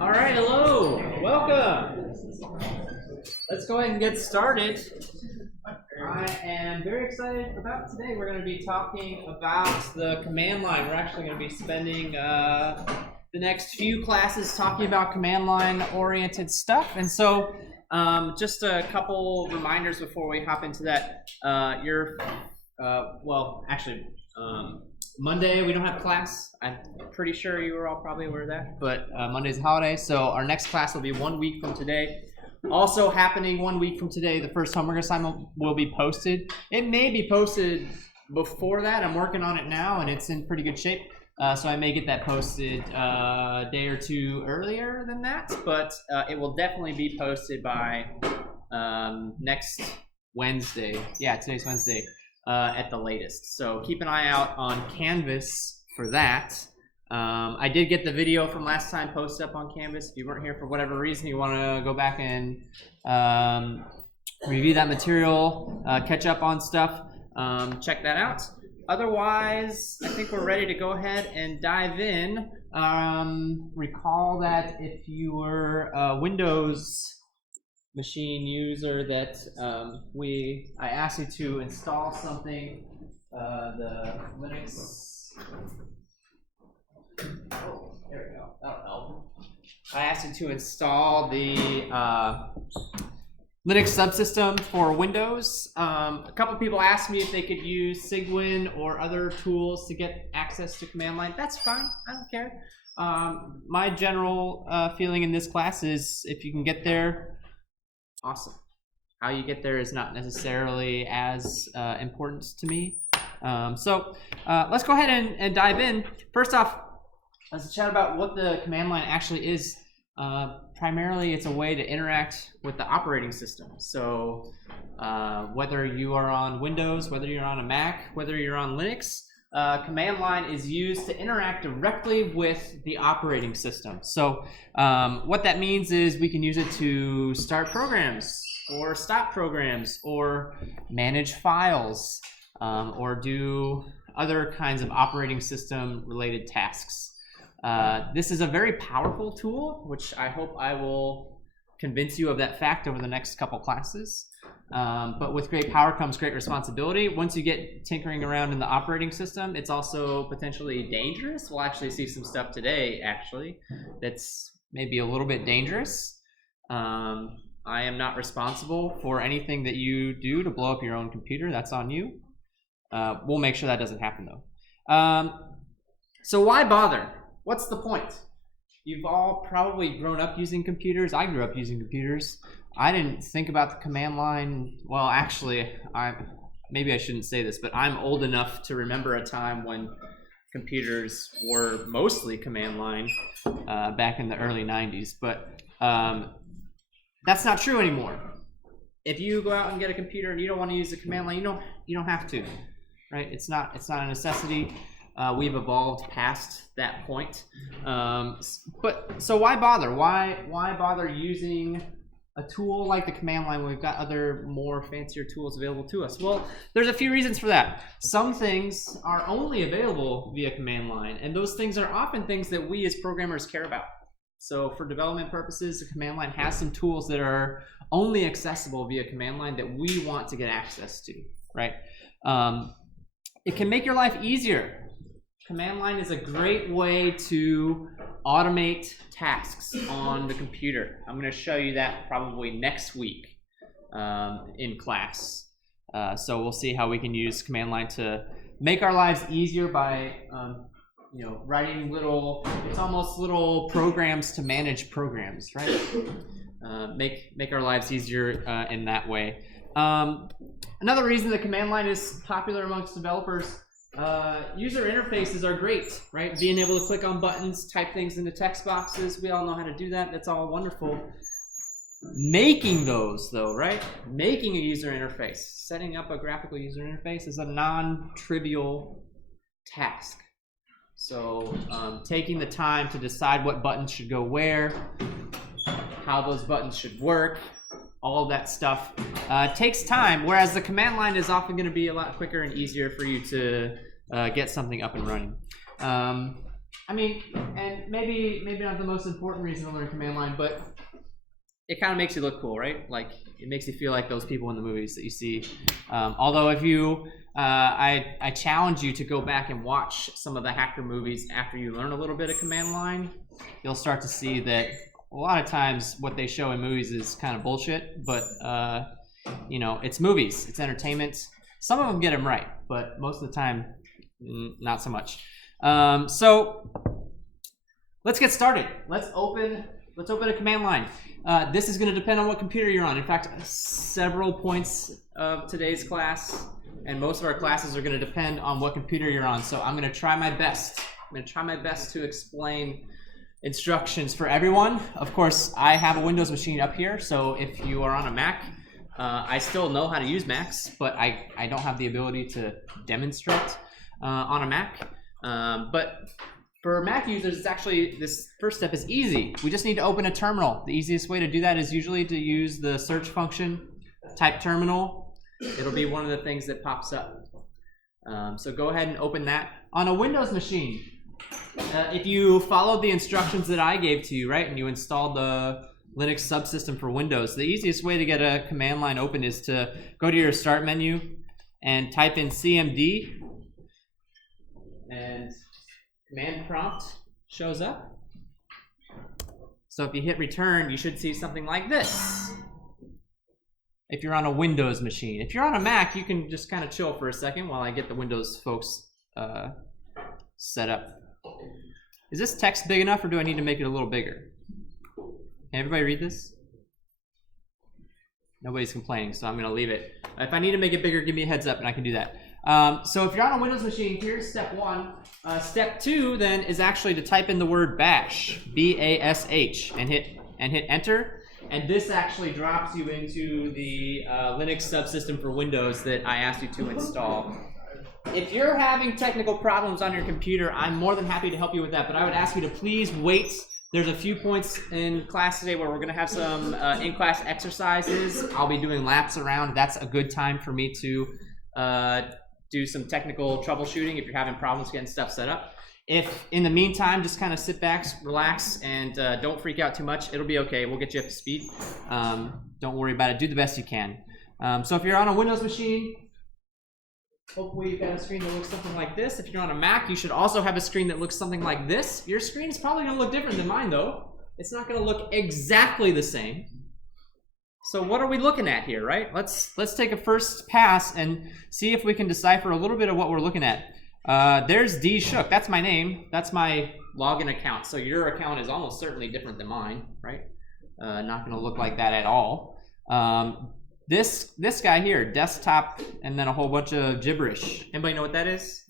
All right, hello, welcome. Let's go ahead and get started. I am very excited about today. We're going to be talking about the command line. We're actually going to be spending the next few classes talking about command line oriented stuff. And so just a couple reminders before we hop into that. Monday we don't have class. I'm pretty sure you were all probably aware of that, but Monday's a holiday, so our next class will be 1 week from today. Also happening 1 week from today, the first homework assignment will be posted. It may be posted before that. I'm working on it now, and it's in pretty good shape, so I may get that posted a day or two earlier than that, but it will definitely be posted by next Wednesday. Yeah, today's Wednesday. At the latest. So keep an eye out on Canvas for that. I did get the video from last time posted up on Canvas. If you weren't here for whatever reason, you want to go back and review that material, catch up on stuff, check that out. Otherwise, I think we're ready to go ahead and dive in. Recall that if you were a Windows machine user that I asked you to install something, the Linux, there we go, that'll help. I asked you to install the Linux subsystem for Windows. A couple people asked me if they could use Cygwin or other tools to get access to command line. That's fine, I don't care. My general feeling in this class is if you can get there, awesome. How you get there is not necessarily as important to me. So let's go ahead and dive in. First off, let's chat about what the command line actually is. Primarily, it's a way to interact with the operating system. So whether you are on Windows, whether you're on a Mac, whether you're on Linux, command line is used to interact directly with the operating system. So what that means is we can use it to start programs or stop programs or manage files or do other kinds of operating system related tasks. This is a very powerful tool, which I hope I will convince you of that fact over the next couple classes. But with great power comes great responsibility. Once you get tinkering around in the operating system, it's also potentially dangerous. We'll actually see some stuff today, actually, that's maybe a little bit dangerous. I am not responsible for anything that you do to blow up your own computer. That's on you. We'll make sure that doesn't happen, though. So why bother? What's the point? You've all probably grown up using computers. I grew up using computers. I didn't think about the command line. Well, actually, maybe I shouldn't say this, but I'm old enough to remember a time when computers were mostly command line back in the early 90s. But that's not true anymore. If you go out and get a computer and you don't want to use the command line, you don't have to, right? It's not a necessity. We've evolved past that point. But so why bother? Why bother using a tool like the command line when we've got other more fancier tools available to us? Well, there's a few reasons for that. Some things are only available via command line, and those things are often things that we as programmers care about. So for development purposes, the command line has some tools that are only accessible via command line that we want to get access to, right? It can make your life easier. Command line is a great way to automate tasks on the computer. I'm going to show you that probably next week in class. So we'll see how we can use command line to make our lives easier by writing it's almost little programs to manage programs, right? Make our lives easier in that way. Another reason the command line is popular amongst developers, user interfaces are great, right? Being able to click on buttons, type things into text boxes, we all know how to do that. That's all wonderful. Making those, though, right? Making a user interface, setting up a graphical user interface is a non-trivial task. So taking the time to decide what buttons should go where, how those buttons should work, all of that stuff takes time, whereas the command line is often going to be a lot quicker and easier for you to get something up and running. I mean, and maybe not the most important reason to learn command line, but it kind of makes you look cool, right? Like, it makes you feel like those people in the movies that you see. Although if you, I challenge you to go back and watch some of the hacker movies after you learn a little bit of command line, you'll start to see that a lot of times what they show in movies is kind of bullshit, but you know, it's movies, it's entertainment. Some of them get them right, but most of the time, not so much. So let's get started. Let's open a command line. This is going to depend on what computer you're on. In fact, several points of today's class and most of our classes are going to depend on what computer you're on. So I'm going to try my best. I'm going to try my best to explain instructions for everyone. Of course, I have a Windows machine up here, so if you are on a Mac, I still know how to use Macs, but I don't have the ability to demonstrate on a Mac. But for Mac users, it's actually, this first step is easy. We just need to open a terminal. The easiest way to do that is usually to use the search function, type terminal. It'll be one of the things that pops up. So go ahead and open that. On a Windows machine, if you followed the instructions that I gave to you, right, and you installed the Linux subsystem for Windows, the easiest way to get a command line open is to go to your start menu and type in CMD, and command prompt shows up. So if you hit return, you should see something like this. If you're on a Windows machine. If you're on a Mac, you can just kind of chill for a second while I get the Windows folks set up. Is this text big enough, or do I need to make it a little bigger? Can everybody read this? Nobody's complaining, so I'm going to leave it. If I need to make it bigger, give me a heads up and I can do that. So if you're on a Windows machine, here's step one. Step two then is actually to type in the word bash, B-A-S-H, and hit enter. And this actually drops you into the Linux subsystem for Windows that I asked you to install. If you're having technical problems on your computer, I'm more than happy to help you with that, but I would ask you to please wait. There's a few points in class today where we're going to have some in-class exercises. I'll be doing laps around. That's a good time for me to do some technical troubleshooting if you're having problems getting stuff set up. If in the meantime, just kind of sit back, relax, and don't freak out too much, it'll be okay. We'll get you up to speed. Don't worry about it. Do the best you can. So if you're on a Windows machine, hopefully you've got a screen that looks something like this. If you're on a Mac, you should also have a screen that looks something like this. Your screen is probably going to look different than mine, though. It's not going to look exactly the same. So what are we looking at here, right? Let's take a first pass and see if we can decipher a little bit of what we're looking at. There's D Shook. That's my name. That's my login account. So your account is almost certainly different than mine, right? Not going to look like that at all. This guy here, desktop, and then a whole bunch of gibberish. Anybody know what that is?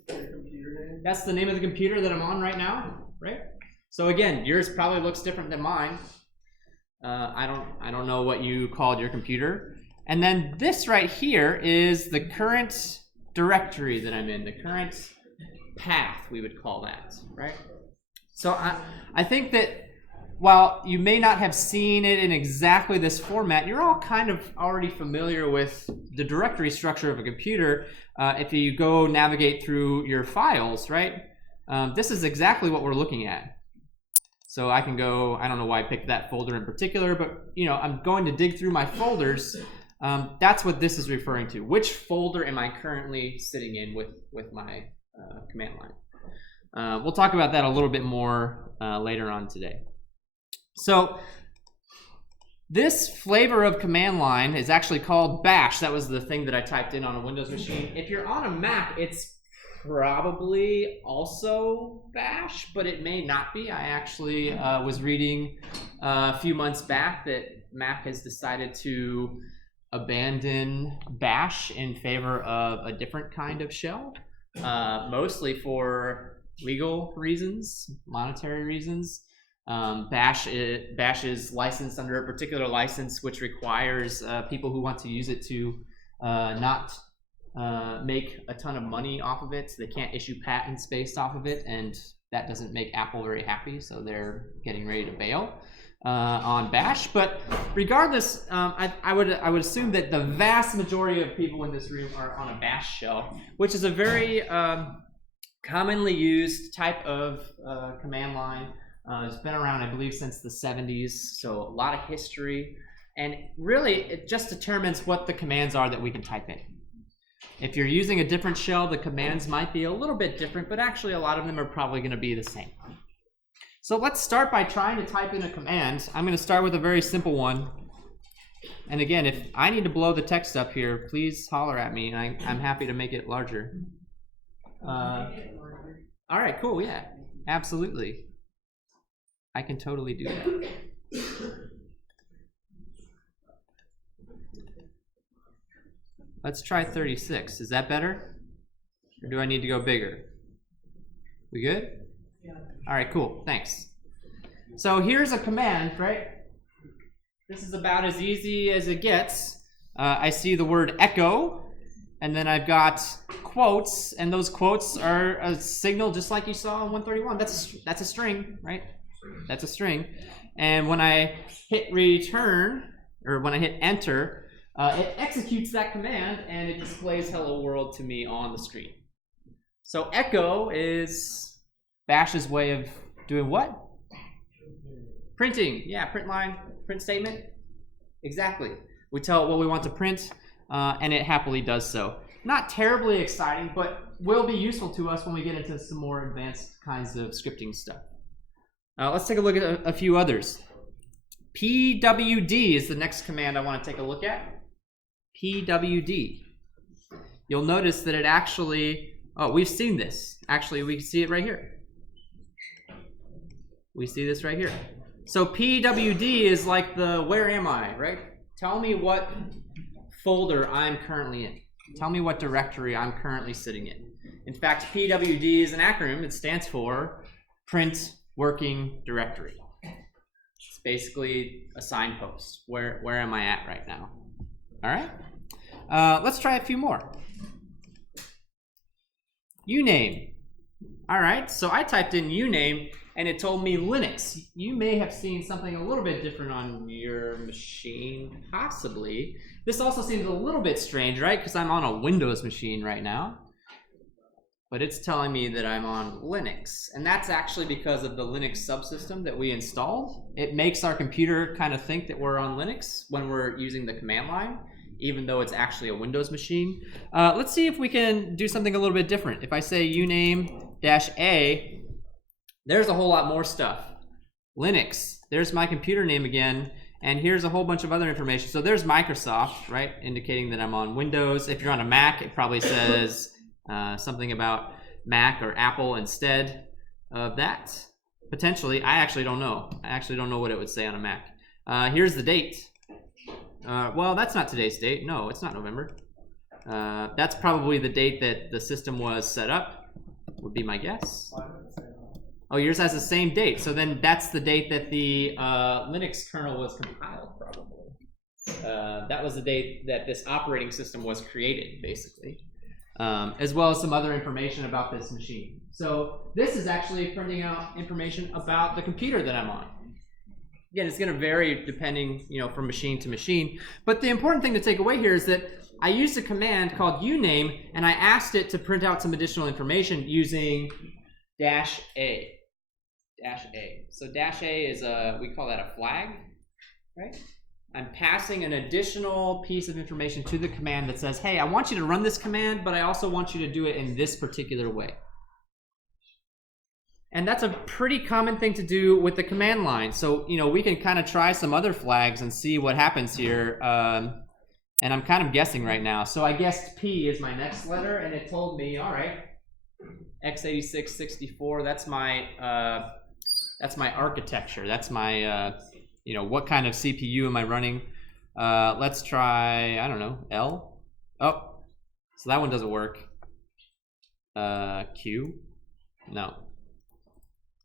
That's the name of the computer that I'm on right now, right? So again, yours probably looks different than mine. I don't know what you called your computer. And then this right here is the current directory that I'm in, the current path, we would call that, right? So I think that while you may not have seen it in exactly this format, you're all kind of already familiar with the directory structure of a computer. If you go navigate through your files, right? This is exactly what we're looking at. So I can go, I don't know why I picked that folder in particular, but you know, I'm going to dig through my folders. That's what this is referring to. Which folder am I currently sitting in with my command line? We'll talk about that a little bit more later on today. So this flavor of command line is actually called bash. That was the thing that I typed in on a Windows machine. If you're on a Mac, it's probably also bash, but it may not be. I actually was reading a few months back that Mac has decided to abandon bash in favor of a different kind of shell, mostly for legal reasons, monetary reasons. Bash is licensed under a particular license which requires people who want to use it to not make a ton of money off of it. So they can't issue patents based off of it, and that doesn't make Apple very happy, so they're getting ready to bail on bash. But regardless, I would assume that the vast majority of people in this room are on a bash shell, which is a very commonly used type of command line. It's been around, I believe, since the 70s, so a lot of history. And really, it just determines what the commands are that we can type in. If you're using a different shell, the commands might be a little bit different, but actually a lot of them are probably going to be the same. So let's start by trying to type in a command. I'm going to start with a very simple one. And again, if I need to blow the text up here, please holler at me, and I'm happy to make it larger. All right, cool, yeah, absolutely. I can totally do that. Let's try 36. Is that better? Or do I need to go bigger? We good? Yeah. All right, cool, thanks. So here's a command, right? This is about as easy as it gets. I see the word echo, and then I've got quotes, and those quotes are a signal just like you saw in 131. That's a string, right? That's a string. And when I hit return, or when I hit enter, it executes that command, and it displays hello world to me on the screen. So echo is Bash's way of doing what? Printing. Yeah, print line, print statement. Exactly. We tell it what we want to print, and it happily does so. Not terribly exciting, but will be useful to us when we get into some more advanced kinds of scripting stuff. Let's take a look at a few others. pwd is the next command I want to take a look at. pwd. You'll notice that it actually, oh, we've seen this. Actually, we see it right here. We see this right here. So pwd is like the where am I, right? Tell me what folder I'm currently in. Tell me what directory I'm currently sitting in. In fact, pwd is an acronym. It stands for Print Working Directory. It's basically a signpost. Where am I at right now? All right. Let's try a few more. Uname. All right, so I typed in uname, and it told me Linux. You may have seen something a little bit different on your machine, possibly. This also seems a little bit strange, right? Because I'm on a Windows machine right now. But it's telling me that I'm on Linux. And that's actually because of the Linux subsystem that we installed. It makes our computer kind of think that we're on Linux when we're using the command line, even though it's actually a Windows machine. Let's see if we can do something a little bit different. If I say uname-a, there's a whole lot more stuff. Linux, there's my computer name again, and here's a whole bunch of other information. So there's Microsoft, right, indicating that I'm on Windows. If you're on a Mac, it probably says something about Mac or Apple instead of that. Potentially, I actually don't know. I actually don't know what it would say on a Mac. Here's the date. Well, that's not today's date. No, it's not November. That's probably the date that the system was set up, would be my guess. Oh, yours has the same date. So then that's the date that the Linux kernel was compiled, probably. That was the date that this operating system was created, basically. As well as some other information about this machine. So this is actually printing out information about the computer that I'm on. Again, it's going to vary depending, from machine to machine. But the important thing to take away here is that I used a command called uname, and I asked it to print out some additional information using -a. -a. So -a is we call that a flag, right? I'm passing an additional piece of information to the command that says, hey, I want you to run this command, but I also want you to do it in this particular way. And that's a pretty common thing to do with the command line. So, we can kind of try some other flags and see what happens here. And I'm kind of guessing right now. So I guessed P is my next letter, and it told me, all right, x86-64, that's my architecture. That's my, what kind of CPU am I running? Let's try, I don't know, L? Oh, so that one doesn't work. Q? No.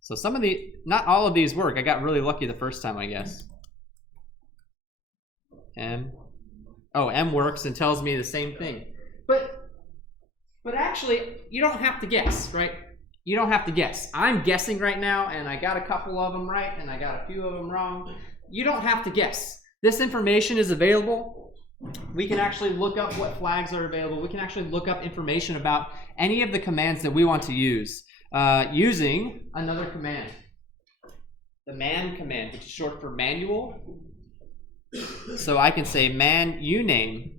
So not all of these work. I got really lucky the first time, I guess. M. Oh, M works and tells me the same thing. But actually, you don't have to guess, right? You don't have to guess. I'm guessing right now, and I got a couple of them right, and I got a few of them wrong. You don't have to guess. This information is available we can actually look up what flags are available. We can actually look up information about any of the commands that we want to use using another command. The man command, which is short for manual. So I can say man uname,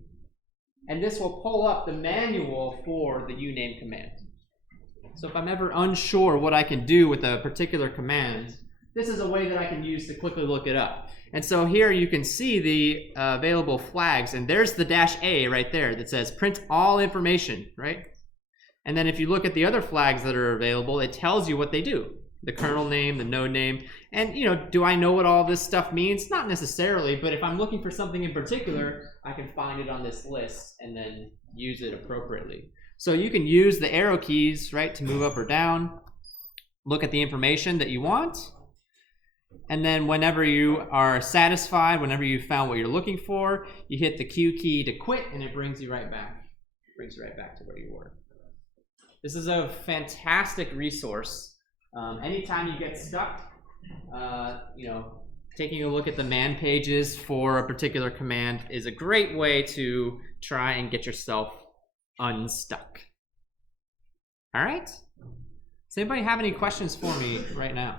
and this will pull up the manual for the uname command. So if I'm ever unsure what I can do with a particular command, this is a way that I can use to quickly look it up. And so here you can see the available flags, and there's the -A right there that says print all information, right? And then if you look at the other flags that are available, it tells you what they do. The kernel name, the node name, and do I know what all this stuff means? Not necessarily, but if I'm looking for something in particular, I can find it on this list and then use it appropriately. So you can use the arrow keys, right, to move up or down, look at the information that you want, and then whenever you are satisfied, whenever you've found what you're looking for, you hit the Q key to quit, and it brings you right back. It brings you right back to where you were. This is a fantastic resource. Anytime you get stuck, taking a look at the man pages for a particular command is a great way to try and get yourself unstuck. All right? Does anybody have any questions for me right now?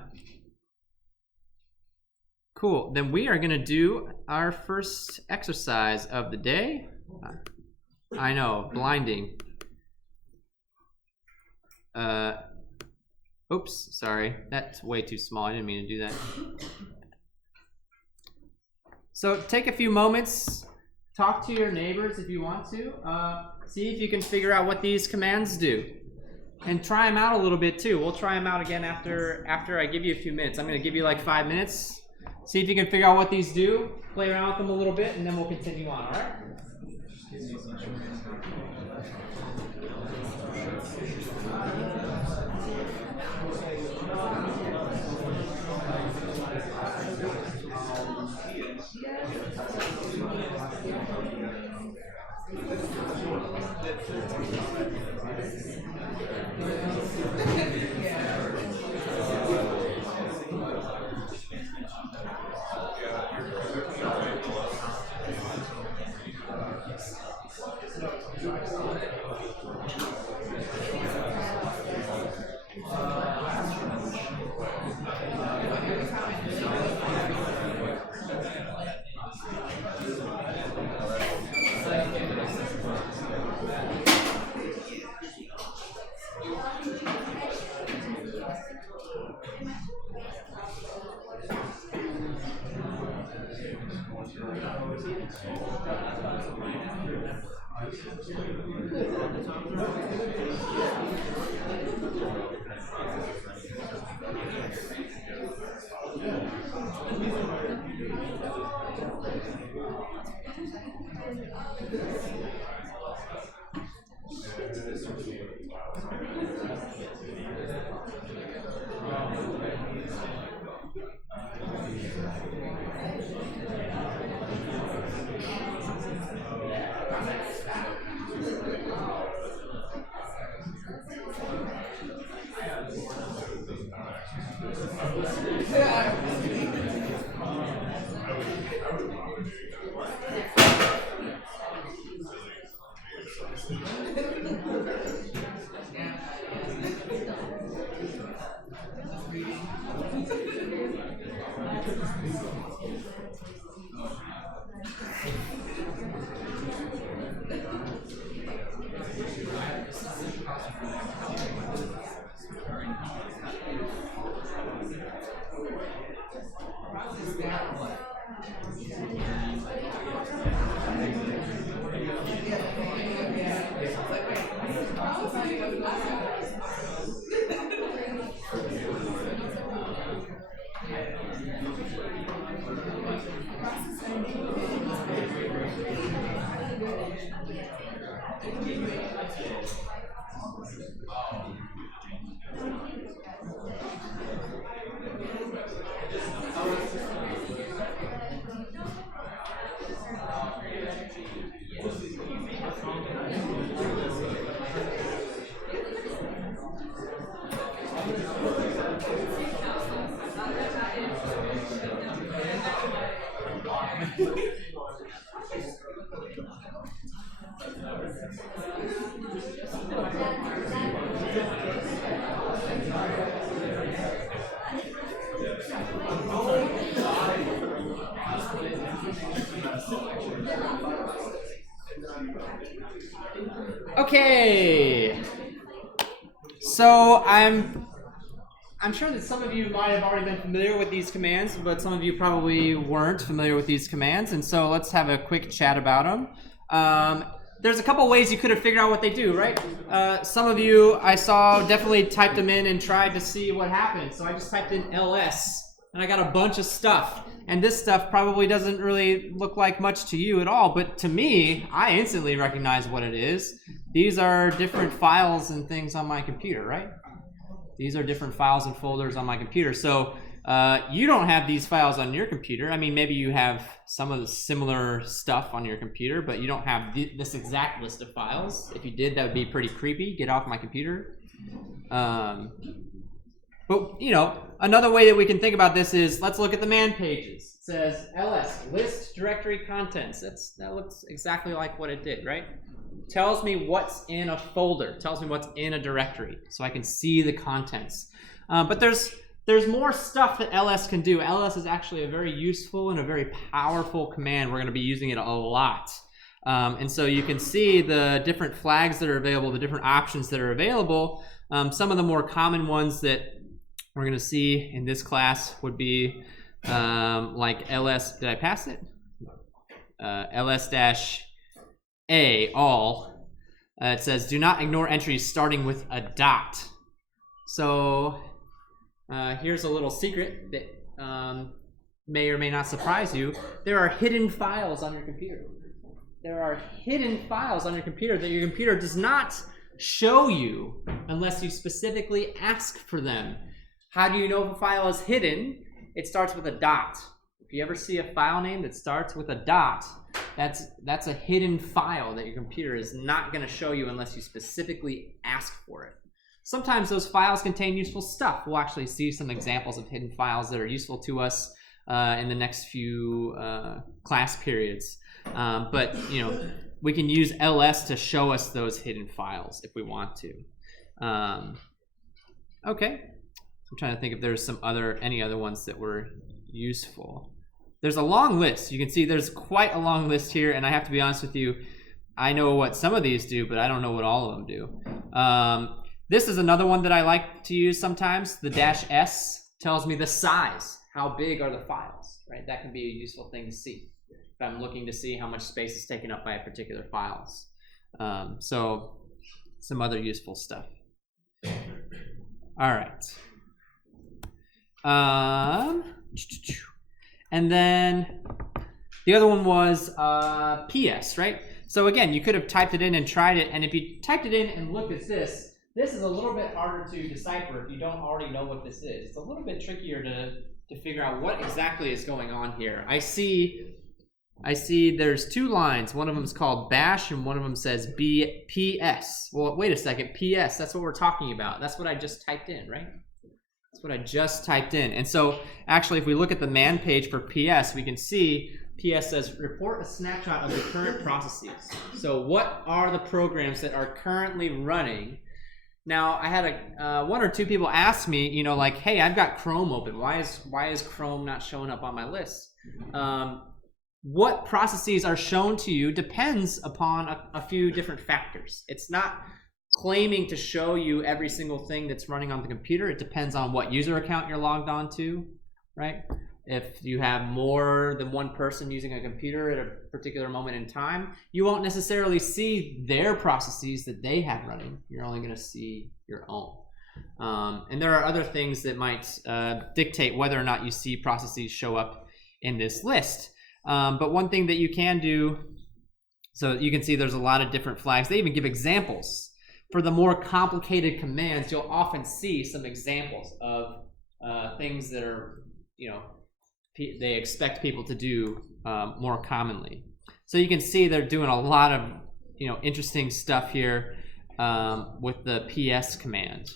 Cool. Then we are going to do our first exercise of the day. I know, blinding. Oops, sorry. That's way too small. I didn't mean to do that. So take a few moments. Talk to your neighbors if you want to. See if you can figure out what these commands do. And try them out a little bit too. We'll try them out again after I give you a few minutes. I'm going to give you like 5 minutes. See if you can figure out what these do. Play around with them a little bit, and then we'll continue on, all right? Okay. So I'm sure that some of you might have already been familiar with these commands, but some of you probably weren't familiar with these commands, and so let's have a quick chat about them. There's a couple ways you could have figured out what they do, right? Some of you, I saw, definitely typed them in and tried to see what happened. So I just typed in ls, and I got a bunch of stuff. And this stuff probably doesn't really look like much to you at all, but to me, I instantly recognize what it is. These are different files and things on my computer, right? These are different files and folders on my computer. So you don't have these files on your computer. I mean, maybe you have some of the similar stuff on your computer, but you don't have this exact list of files. If you did, that would be pretty creepy. Get off my computer. But, you know, another way that we can think about this is, let's look at the man pages. It says ls, list directory contents. That looks exactly like what it did, right? Tells me what's in a folder, tells me what's in a directory, so I can see the contents. But there's more stuff that ls can do. ls is actually a very useful and a very powerful command. We're going to be using it a lot. And so you can see the different flags that are available, the different options that are available. Some of the more common ones that we're going to see in this class would be like ls, did I pass it? ls-a, all. It says, do not ignore entries starting with a dot. So here's a little secret that may or may not surprise you. There are hidden files on your computer. There are hidden files on your computer that your computer does not show you unless you specifically ask for them. How do you know if a file is hidden? It starts with a dot. If you ever see a file name that starts with a dot, that's a hidden file that your computer is not going to show you unless you specifically ask for it. Sometimes those files contain useful stuff. We'll actually see some examples of hidden files that are useful to us in the next few class periods. But you know, we can use ls to show us those hidden files if we want to. Okay. I'm trying to think if there's any other ones that were useful. There's a long list. You can see there's quite a long list here, and I have to be honest with you, I know what some of these do, but I don't know what all of them do. This is another one that I like to use sometimes. The -s tells me the size. How big are the files, right? That can be a useful thing to see if I'm looking to see how much space is taken up by a particular files. So some other useful stuff. All right. And then the other one was PS, right? So again, you could have typed it in and tried it, and if you typed it in and looked at this is a little bit harder to decipher if you don't already know what this is. It's a little bit trickier to figure out what exactly is going on here. I see there's two lines. One of them is called bash and one of them says PS. Well, wait a second, PS, that's what we're talking about. That's what I just typed in, right? That's what I just typed in. And so actually, if we look at the man page for PS, we can see PS says report a snapshot of the current processes. So what are the programs that are currently running? Now, I had one or two people ask me, you know, like, hey, I've got Chrome open. Why is Chrome not showing up on my list? What processes are shown to you depends upon a few different factors. It's not claiming to show you every single thing that's running on the computer. It depends on what user account you're logged on to, right? If you have more than one person using a computer at a particular moment in time, you won't necessarily see their processes that they have running. You're only going to see your own. And there are other things that might dictate whether or not you see processes show up in this list. But one thing that you can do, so you can see there's a lot of different flags. They even give examples. For the more complicated commands, you'll often see some examples of things that are, you know, they expect people to do more commonly. So you can see they're doing a lot of, you know, interesting stuff here with the PS command.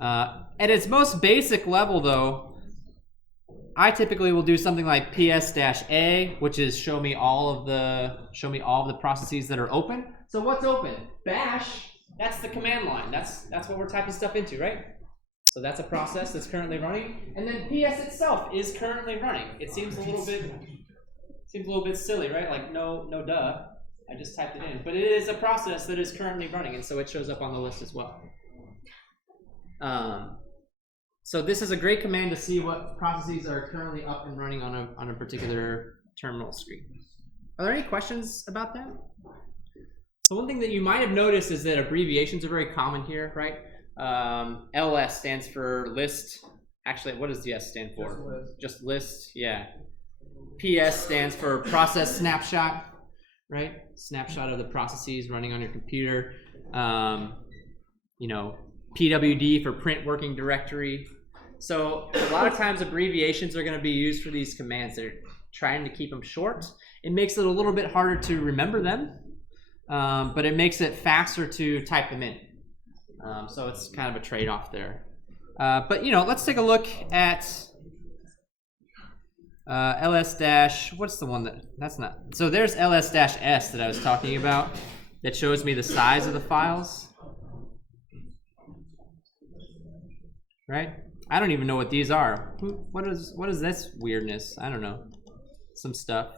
At its most basic level, though, I typically will do something like PS-A, which is show me all of the processes that are open. So what's open? Bash, that's the command line. That's what we're typing stuff into, right? So that's a process that's currently running. And then PS itself is currently running. It seems a little bit silly, right? Like no duh. I just typed it in. But it is a process that is currently running, and so it shows up on the list as well. So this is a great command to see what processes are currently up and running on a particular terminal screen. Are there any questions about that? So one thing that you might have noticed is that abbreviations are very common here, right? LS stands for list. Actually, what does the S stand for? Just list, yeah. PS stands for process snapshot, right? Snapshot of the processes running on your computer. You know, PWD for print working directory. So a lot of times abbreviations are going to be used for these commands. They're trying to keep them short. It makes it a little bit harder to remember them, but it makes it faster to type them in. So it's kind of a trade-off there. But you know, let's take a look at ls- what's the one that's not? So there's ls-s that I was talking about that shows me the size of the files. Right? I don't even know what these are. What is this weirdness? I don't know. Some stuff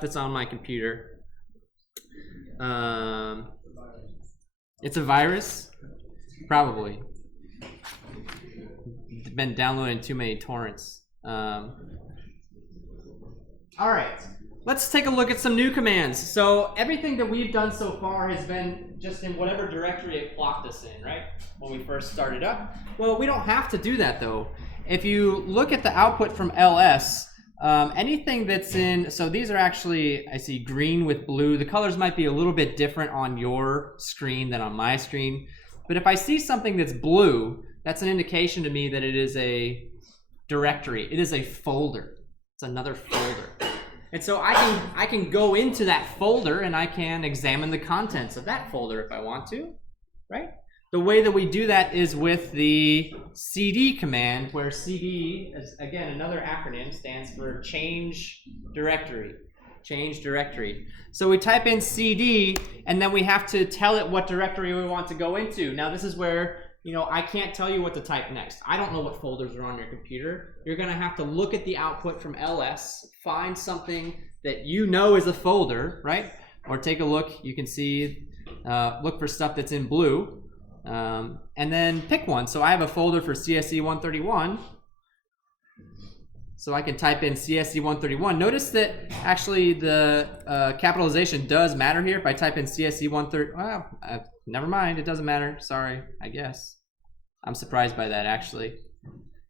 that's on my computer. It's a virus, probably. It's been downloading too many torrents. All right, let's take a look at some new commands. So everything that we've done so far has been just in whatever directory it plopped us in, right? When we first started up. Well, we don't have to do that though. If you look at the output from ls, anything that's in, so these are actually, I see green with blue. The colors might be a little bit different on your screen than on my screen. But if I see something that's blue, that's an indication to me that it is a directory. It is a folder. It's another folder. And so I can go into that folder and I can examine the contents of that folder if I want to, right? The way that we do that is with the cd command, where cd is, again, another acronym, stands for change directory. Change directory. So we type in cd, and then we have to tell it what directory we want to go into. Now this is where, you know, I can't tell you what to type next. I don't know what folders are on your computer. You're going to have to look at the output from ls, find something that you know is a folder, right? Or take a look. You can see, look for stuff that's in blue. And then pick one. So I have a folder for CSE131. So I can type in CSE131. Notice that actually the capitalization does matter here. If I type in CSE130, well, never mind, it doesn't matter. Sorry, I guess. I'm surprised by that, actually.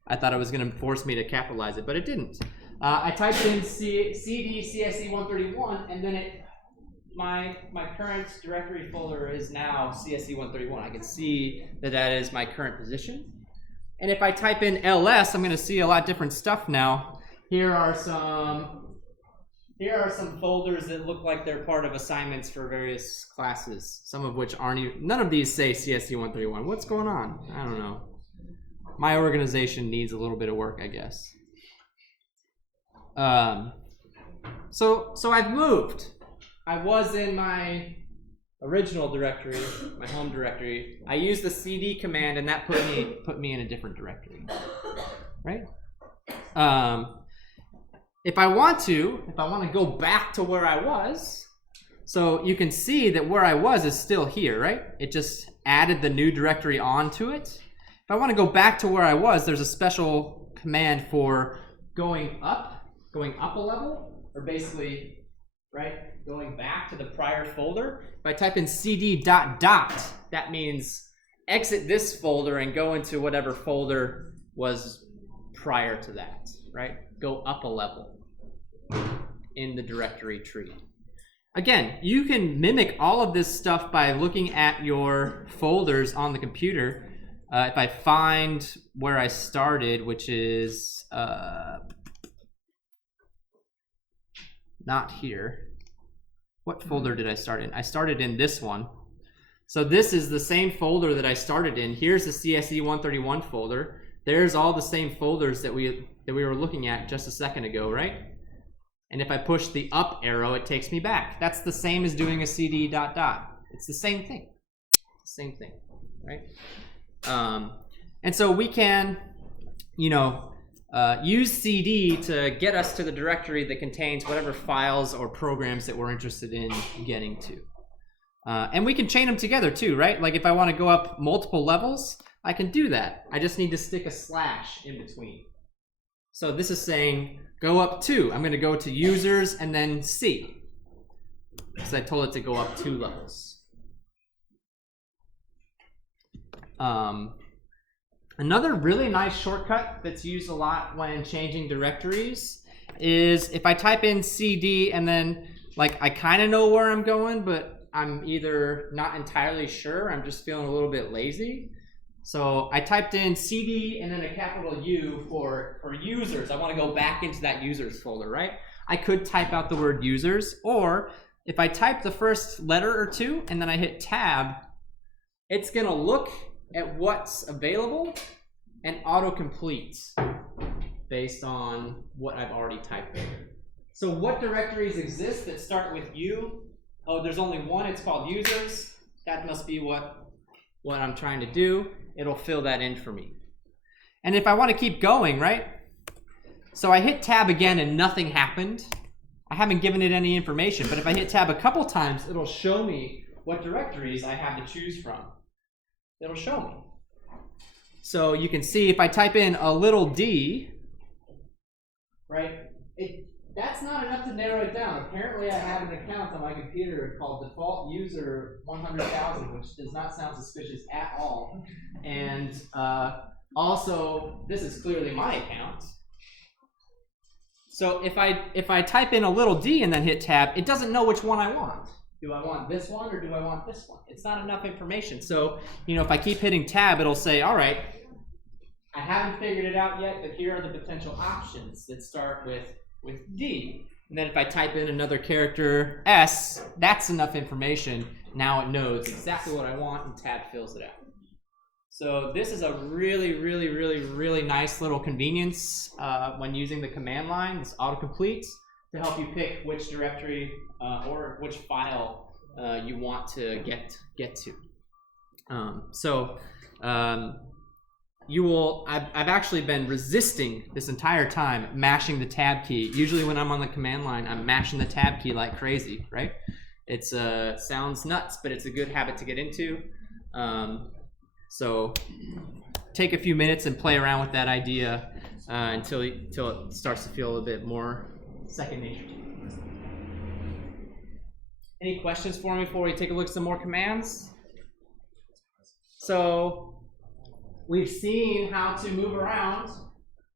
I thought it was going to force me to capitalize it, but it didn't. I typed in CD CSE131, and then my current directory folder is now CSE131. I can see that that is my current position. And if I type in ls, I'm going to see a lot different stuff now. Here are some folders that look like they're part of assignments for various classes, some of which aren't even, none of these say CSE131. What's going on? I don't know. My organization needs a little bit of work, I guess. So I've moved. I was in my original directory, my home directory. I used the cd command, and that put me in a different directory, right? If I want to go back to where I was, so you can see that where I was is still here, right? It just added the new directory onto it. If I want to go back to where I was, there's a special command for going up a level, or basically, right, going back to the prior folder. If I type in cd ... that means exit this folder and go into whatever folder was prior to that, right? Go up a level in the directory tree. Again, you can mimic all of this stuff by looking at your folders on the computer. If I find where I started, which is not here. What folder did I start in? I started in this one. So this is the same folder that I started in. Here's the CSE131 folder. There's all the same folders that we were looking at just a second ago, right? And if I push the up arrow, it takes me back. That's the same as doing a CD ... It's the same thing. Same thing, right? And so we can, use CD to get us to the directory that contains whatever files or programs that we're interested in getting to. And we can chain them together too, right? Like if I want to go up multiple levels, I can do that. I just need to stick a slash in between. So this is saying go up 2. I'm going to go to users and then C, because I told it to go up 2 levels. Another really nice shortcut that's used a lot when changing directories is if I type in CD and then I kind of know where I'm going, but I'm either not entirely sure, I'm just feeling a little bit lazy. So I typed in CD and then a capital U for users. I want to go back into that users folder, right? I could type out the word users, or if I type the first letter or 2 and then I hit tab, it's going to look at what's available and autocomplete based on what I've already typed in. So what directories exist that start with U? Oh, there's only one. It's called users. That must be what I'm trying to do. It'll fill that in for me. And if I want to keep going, right? So I hit tab again and nothing happened. I haven't given it any information, but if I hit tab a couple times, it'll show me what directories I have to choose from. It'll show me. So you can see if I type in a little d, right, that's not enough to narrow it down. Apparently I have an account on my computer called default user 100,000, which does not sound suspicious at all. And also, this is clearly my account. So if I type in a little d and then hit tab, it doesn't know which one I want. Do I want this one or do I want this one? It's not enough information. So, if I keep hitting tab, it'll say, all right, I haven't figured it out yet, but here are the potential options that start with D. And then if I type in another character, S, that's enough information. Now it knows exactly what I want, and tab fills it out. So this is a really, really, really, really nice little convenience when using the command line, this autocomplete, to help you pick which directory or which file you want to get to. I've actually been resisting this entire time mashing the tab key. Usually when I'm on the command line, I'm mashing the tab key like crazy, right? It's sounds nuts, but it's a good habit to get into. So take a few minutes and play around with that idea until it starts to feel a bit more second nature. Any questions for me before we take a look at some more commands? So we've seen how to move around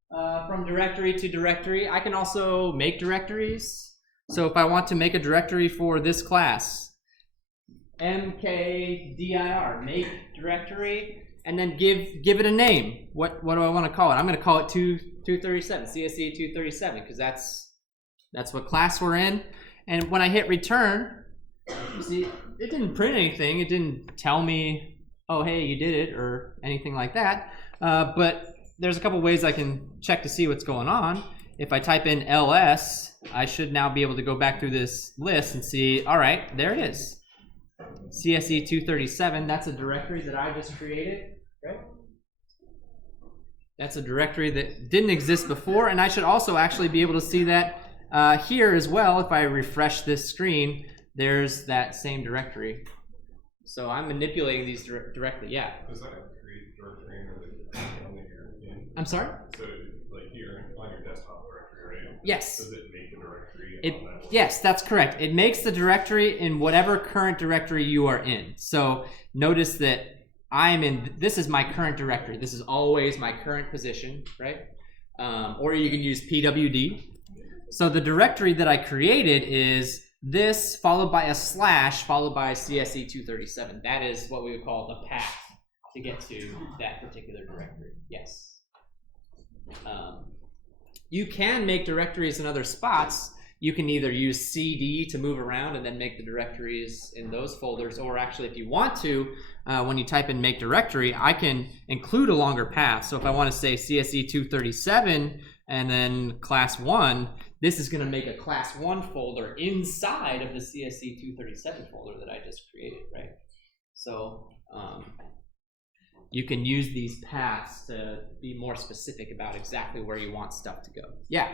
from directory to directory. I can also make directories. So if I want to make a directory for this class, mkdir, make directory, and then give it a name. What do I want to call it? I'm going to call it 237, CSE237, because that's what class we're in. And when I hit return, you see, it didn't print anything. It didn't tell me, oh, hey, you did it, or anything like that. But there's a couple ways I can check to see what's going on. If I type in ls, I should now be able to go back through this list and see, all right, there it is. CSE237, that's a directory that I just created, right? That's a directory that didn't exist before, and I should also actually be able to see that here as well. If I refresh this screen, there's that same directory. So I'm manipulating these directly, yeah. Does that create directory on your in? I'm sorry? So like here on your desktop directory, right? Yes. Does it make a directory on that one? Yes, that's correct. It makes the directory in whatever current directory you are in. So notice that I'm in, this is my current directory. This is always my current position, right? Or you can use pwd. So the directory that I created is this followed by a slash followed by CSE237. That is what we would call the path to get to that particular directory. Yes. You can make directories in other spots. You can either use CD to move around and then make the directories in those folders, or actually if you want to, when you type in make directory, I can include a longer path. So if I want to say CSE237 And then class 1, this is going to make a class 1 folder inside of the CSE237 folder that I just created, right? So you can use these paths to be more specific about exactly where you want stuff to go. Yeah?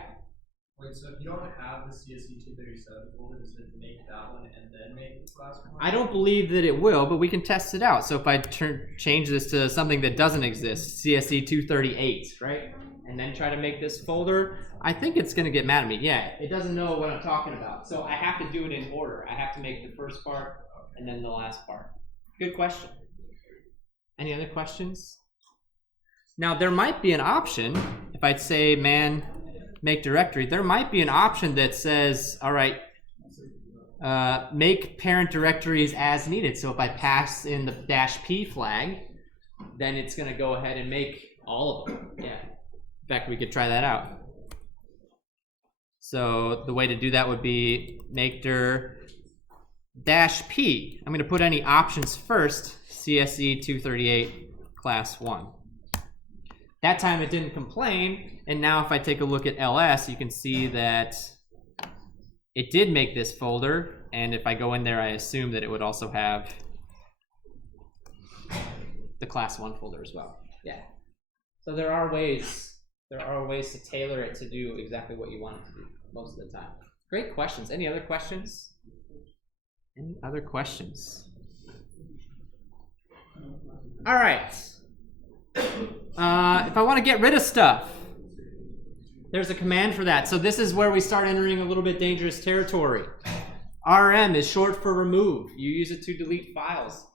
Wait, so if you don't have the CSE237 folder, does it make that one and then make the class 1? I don't believe that it will, but we can test it out. So if I change this to something that doesn't exist, CSE238, right? And then try to make this folder, I think it's going to get mad at me. Yeah, it doesn't know what I'm talking about. So I have to do it in order. I have to make the first part and then the last part. Good question. Any other questions? Now, there might be an option, if I'd say man make directory, there might be an option that says, all right, make parent directories as needed. So if I pass in the -p flag, then it's going to go ahead and make all of them. Yeah. In fact, we could try that out. So the way to do that would be make dir -p. I'm going to put any options first, CSE238 class 1. That time it didn't complain, and now if I take a look at ls, you can see that it did make this folder, and if I go in there, I assume that it would also have the class 1 folder as well. Yeah. So there are ways to tailor it to do exactly what you want it to do most of the time. Great questions. Any other questions? Any other questions? All right. If I want to get rid of stuff, there's a command for that. So this is where we start entering a little bit dangerous territory. RM is short for remove. You use it to delete files.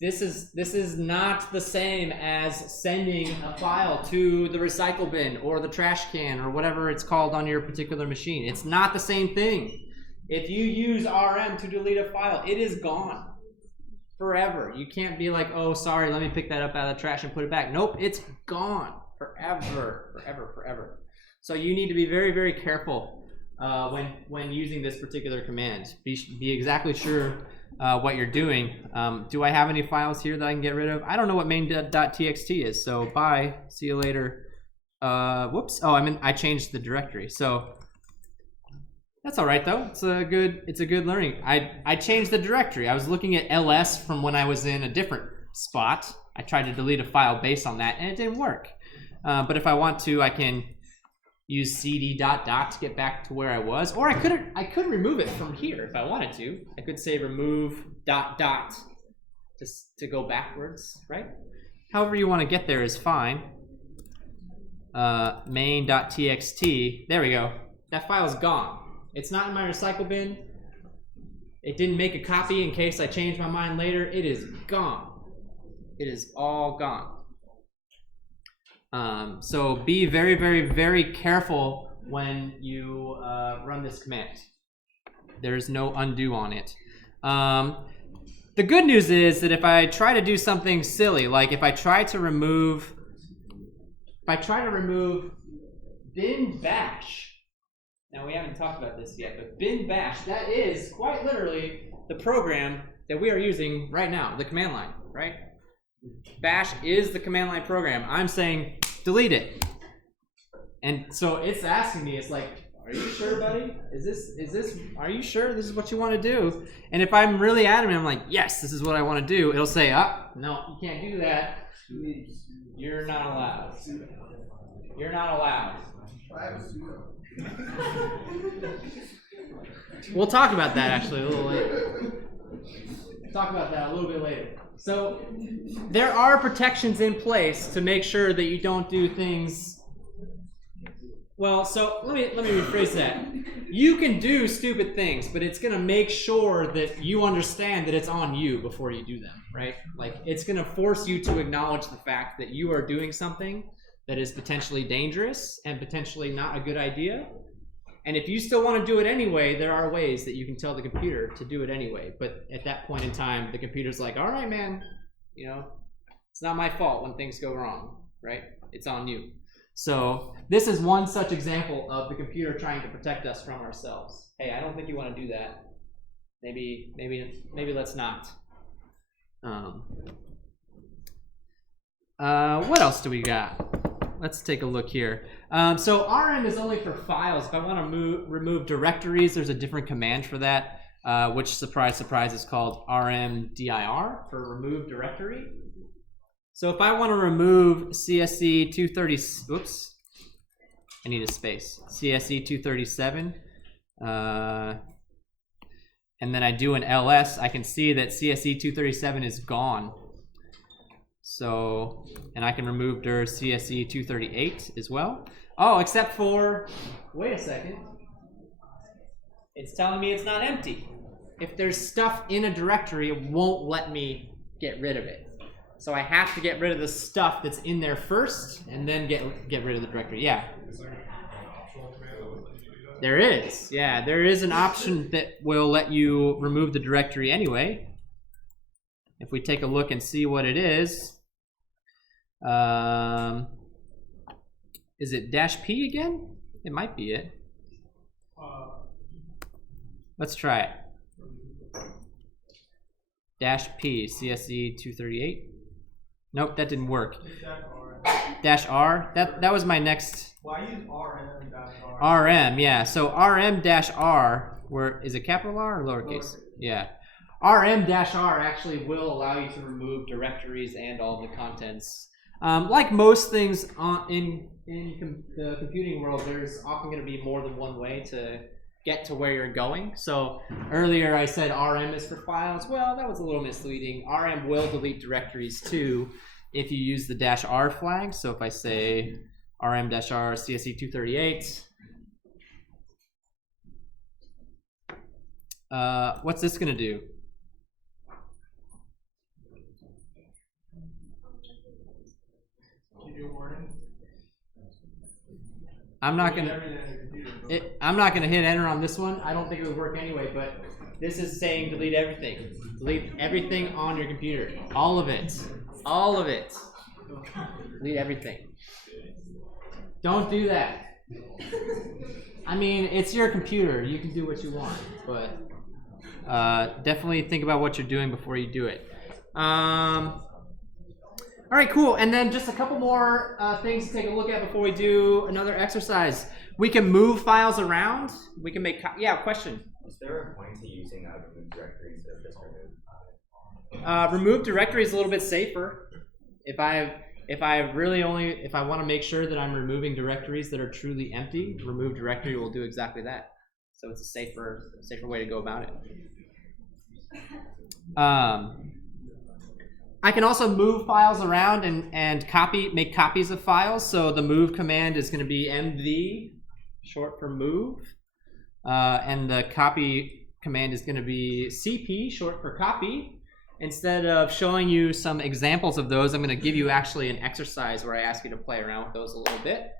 This is not the same as sending a file to the recycle bin or the trash can or whatever it's called on your particular machine. It's not the same thing. If you use RM to delete a file, it is gone forever. You can't be like, oh, sorry, let me pick that up out of the trash and put it back. Nope, it's gone forever, forever, forever. So you need to be very, very careful when using this particular command. Be exactly sure what you're doing. Do I have any files here that I can get rid of? I don't know what main.txt is, so bye, see you later. Whoops, oh, I changed the directory, so that's all right though. It's a good learning. I changed the directory. I was looking at ls from when I was in a different spot. I tried to delete a file based on that, and it didn't work. But if I want to, I can use cd ... to get back to where I was, or I could remove it from here if I wanted to. I could say remove ... just to go backwards, right? However you want to get there is fine. Main.txt, there we go. That file is gone. It's not in my recycle bin. It didn't make a copy in case I change my mind later. It is gone. It is all gone. So be very, very, very careful when you run this command. There's no undo on it. The good news is that if I try to do something silly, like if I try to remove bin bash. Now we haven't talked about this yet, but bin bash, that is quite literally the program that we are using right now, the command line, right? Bash is the command line program. I'm saying delete it. And so it's asking me, it's like, are you sure, buddy? Are you sure this is what you want to do? And if I'm really adamant, I'm like, yes, this is what I want to do. It'll say, no, you can't do that. You're not allowed. You're not allowed. We'll talk about that actually a little later. Talk about that a little bit later. So there are protections in place to make sure that you don't do things. Well, so let me rephrase that. You can do stupid things, but it's going to make sure that you understand that it's on you before you do them, right? Like it's going to force you to acknowledge the fact that you are doing something that is potentially dangerous and potentially not a good idea. And if you still want to do it anyway, there are ways that you can tell the computer to do it anyway. But at that point in time, the computer's like, all right, man, it's not my fault when things go wrong, right? It's on you. So this is one such example of the computer trying to protect us from ourselves. Hey, I don't think you want to do that. Maybe let's not. What else do we got? let's take a look here. So RM is only for files. If I want to remove directories, there's a different command for that, which, surprise, surprise, is called rmdir for remove directory. So if I want to remove CSE230, oops, I need a space, CSE237, and then I do an ls, I can see that CSE237 is gone. So, and I can remove dir CSE238 as well. Oh, except for, wait a second. It's telling me it's not empty. If there's stuff in a directory, it won't let me get rid of it. So I have to get rid of the stuff that's in there first, and then get rid of the directory. Yeah. Is there an optional command that would let you do that? There is. Yeah, there is an option that will let you remove the directory anyway. If we take a look and see what it is it -p again? It might be it. Let's try it. -p CSE238. Nope, that didn't work. -r. That was my next. Why use RM-R? RM, yeah. So RM-R, where is it capital R or lowercase? Yeah. RM-R actually will allow you to remove directories and all the contents. Like most things in the computing world, there's often going to be more than one way to get to where you're going. So earlier I said RM is for files. Well, that was a little misleading. RM will delete directories too if you use the -r flag. So if I say RM-R CSE238, what's this going to do? I'm not gonna hit enter on this one. I don't think it would work anyway, but this is saying delete everything. Delete everything on your computer. All of it. All of it. Delete everything. Don't do that. I mean, it's your computer. You can do what you want, but definitely think about what you're doing before you do it. All right, cool. And then just a couple more things to take a look at before we do another exercise. We can move files around. We can make, question. Is there a point to using remove directory instead of just remove? Remove directory is a little bit safer. If I want to make sure that I'm removing directories that are truly empty, remove directory will do exactly that. So it's a safer way to go about it. I can also move files around and make copies of files. So the move command is going to be mv, short for move, and the copy command is going to be cp, short for copy. Instead of showing you some examples of those, I'm going to give you actually an exercise where I ask you to play around with those a little bit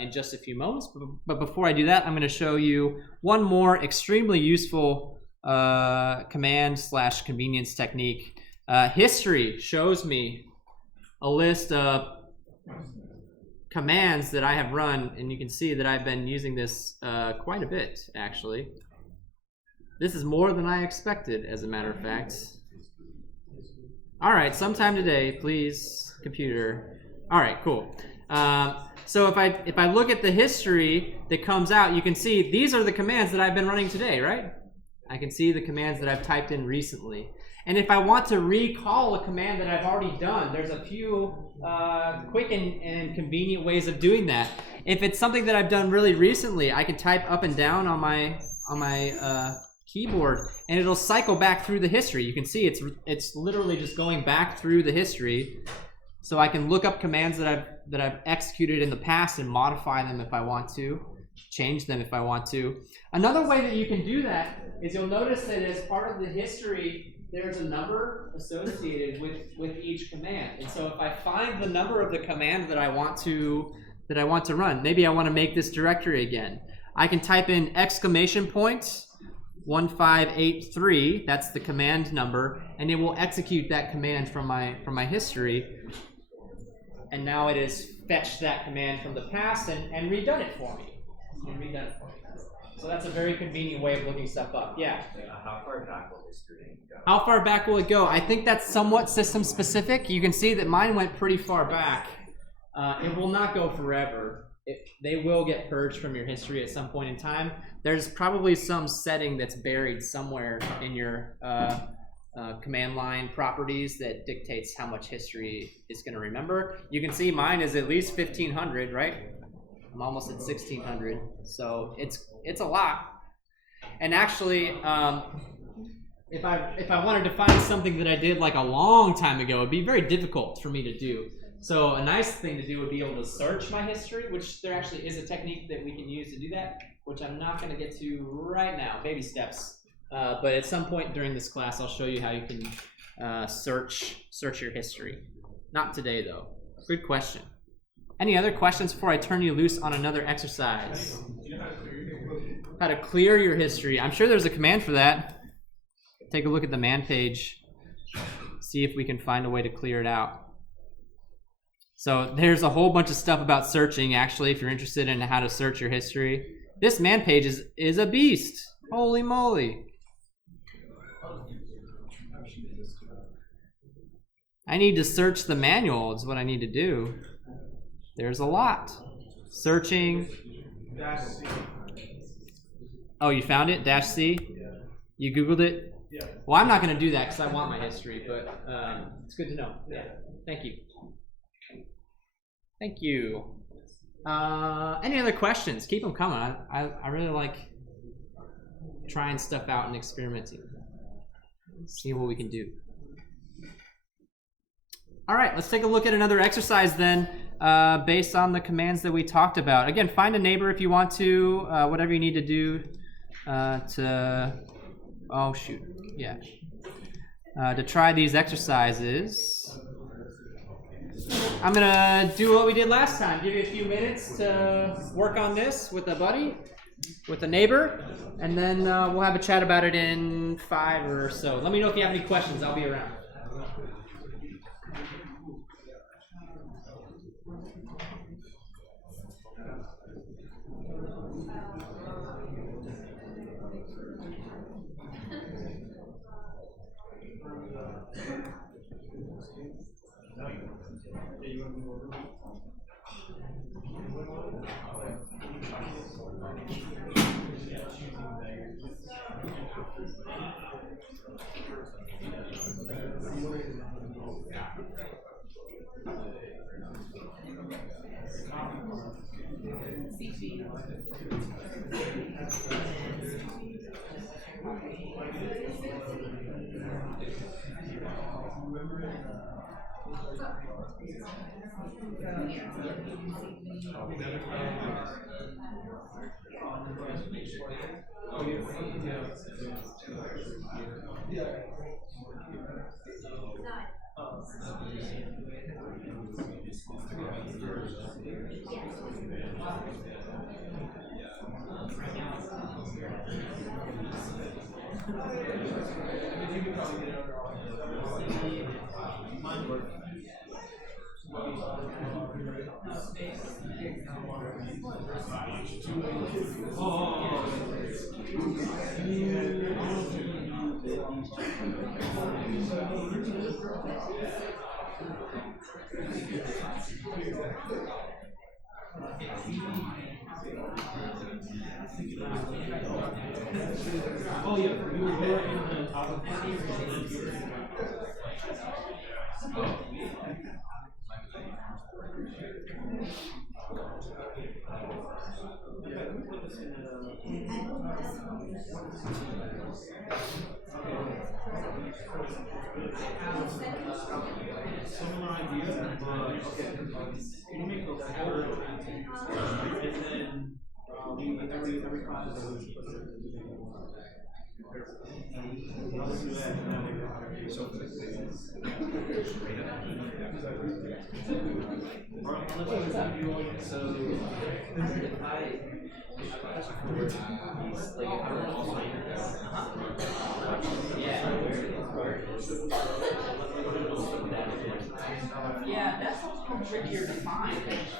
in just a few moments. But before I do that, I'm going to show you one more extremely useful command/convenience technique. History shows me a list of commands that I have run, and you can see that I've been using this quite a bit, actually. This is more than I expected, as a matter of fact. All right, sometime today, please, computer. All right, cool. So if I look at the history that comes out, you can see these are the commands that I've been running today, right? I can see the commands that I've typed in recently. And if I want to recall a command that I've already done, there's a few quick and convenient ways of doing that. If it's something that I've done really recently, I can type up and down on my keyboard, and it'll cycle back through the history. You can see it's literally just going back through the history. So I can look up commands that I've executed in the past and modify them if I want to, change them if I want to. Another way that you can do that is you'll notice that as part of the history, there's a number associated with each command. And so if I find the number of the command that I want to run, maybe I want to make this directory again, I can type in !1583, that's the command number, and it will execute that command from my history. And now it has fetched that command from the past and redone it for me. So that's a very convenient way of looking stuff up. Yeah. How far back will history go? How far back will it go? I think that's somewhat system specific. You can see that mine went pretty far back. It will not go forever. They will get purged from your history at some point in time. There's probably some setting that's buried somewhere in your command line properties that dictates how much history it's going to remember. You can see mine is at least 1500, right? I'm almost at 1600, so it's a lot. And actually, if I wanted to find something that I did like a long time ago, it'd be very difficult for me to do. So a nice thing to do would be able to search my history, which there actually is a technique that we can use to do that, which I'm not going to get to right now. Baby steps. But at some point during this class, I'll show you how you can search your history. Not today, though. Good question. Any other questions before I turn you loose on another exercise? How to clear your history. I'm sure there's a command for that. Take a look at the man page. See if we can find a way to clear it out. So there's a whole bunch of stuff about searching, actually, if you're interested in how to search your history. This man page is a beast. Holy moly. I need to search the manual is what I need to do. There's a lot. Searching. Oh, you found it? -C? You Googled it? Yeah. Well, I'm not going to do that because I want my history, but it's good to know. Yeah. Thank you. Thank you. Any other questions? Keep them coming. I really like trying stuff out and experimenting. See what we can do. All right, let's take a look at another exercise then, based on the commands that we talked about. Again, find a neighbor if you want to, whatever you need to do to try these exercises. I'm gonna do what we did last time. Give you a few minutes to work on this with a buddy, with a neighbor, and then we'll have a chat about it in 5 or so. Let me know if you have any questions. I'll be around. Yeah, that's a little trickier to find.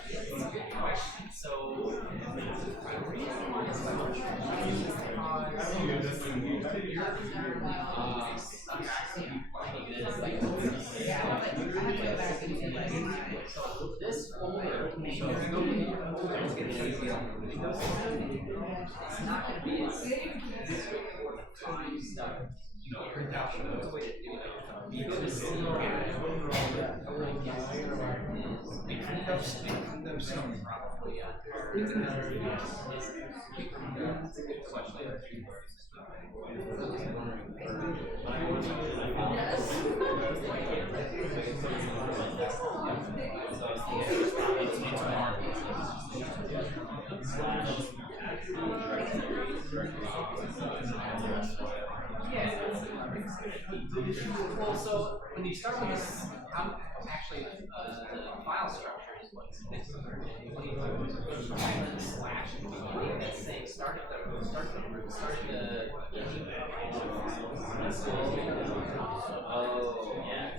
It's a good question. So, the reason why it's so tricky is because this folder It's not going to be as fine stuff. What's a way to do it? You go to C That's a good question. Well, so when you start with this, actually the file structure is what's next. Slash at the beginning that's saying start at the oh yeah.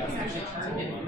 It's actually kind of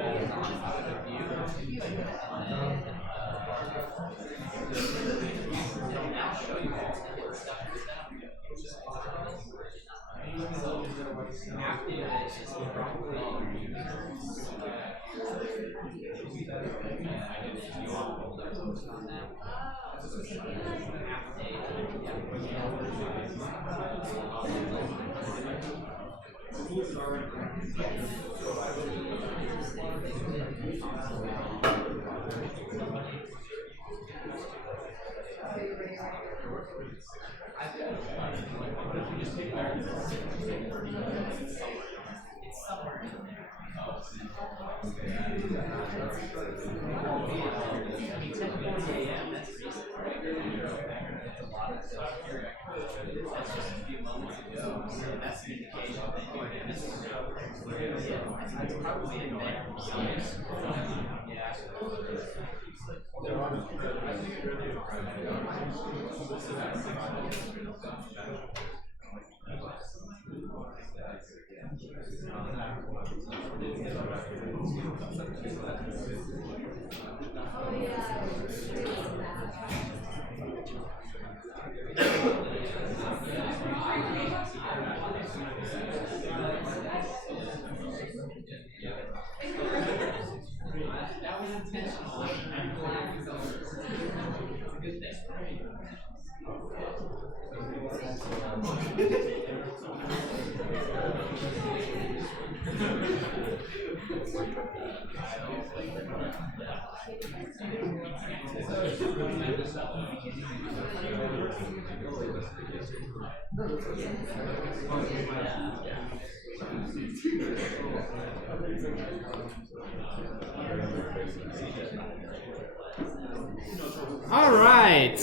All right.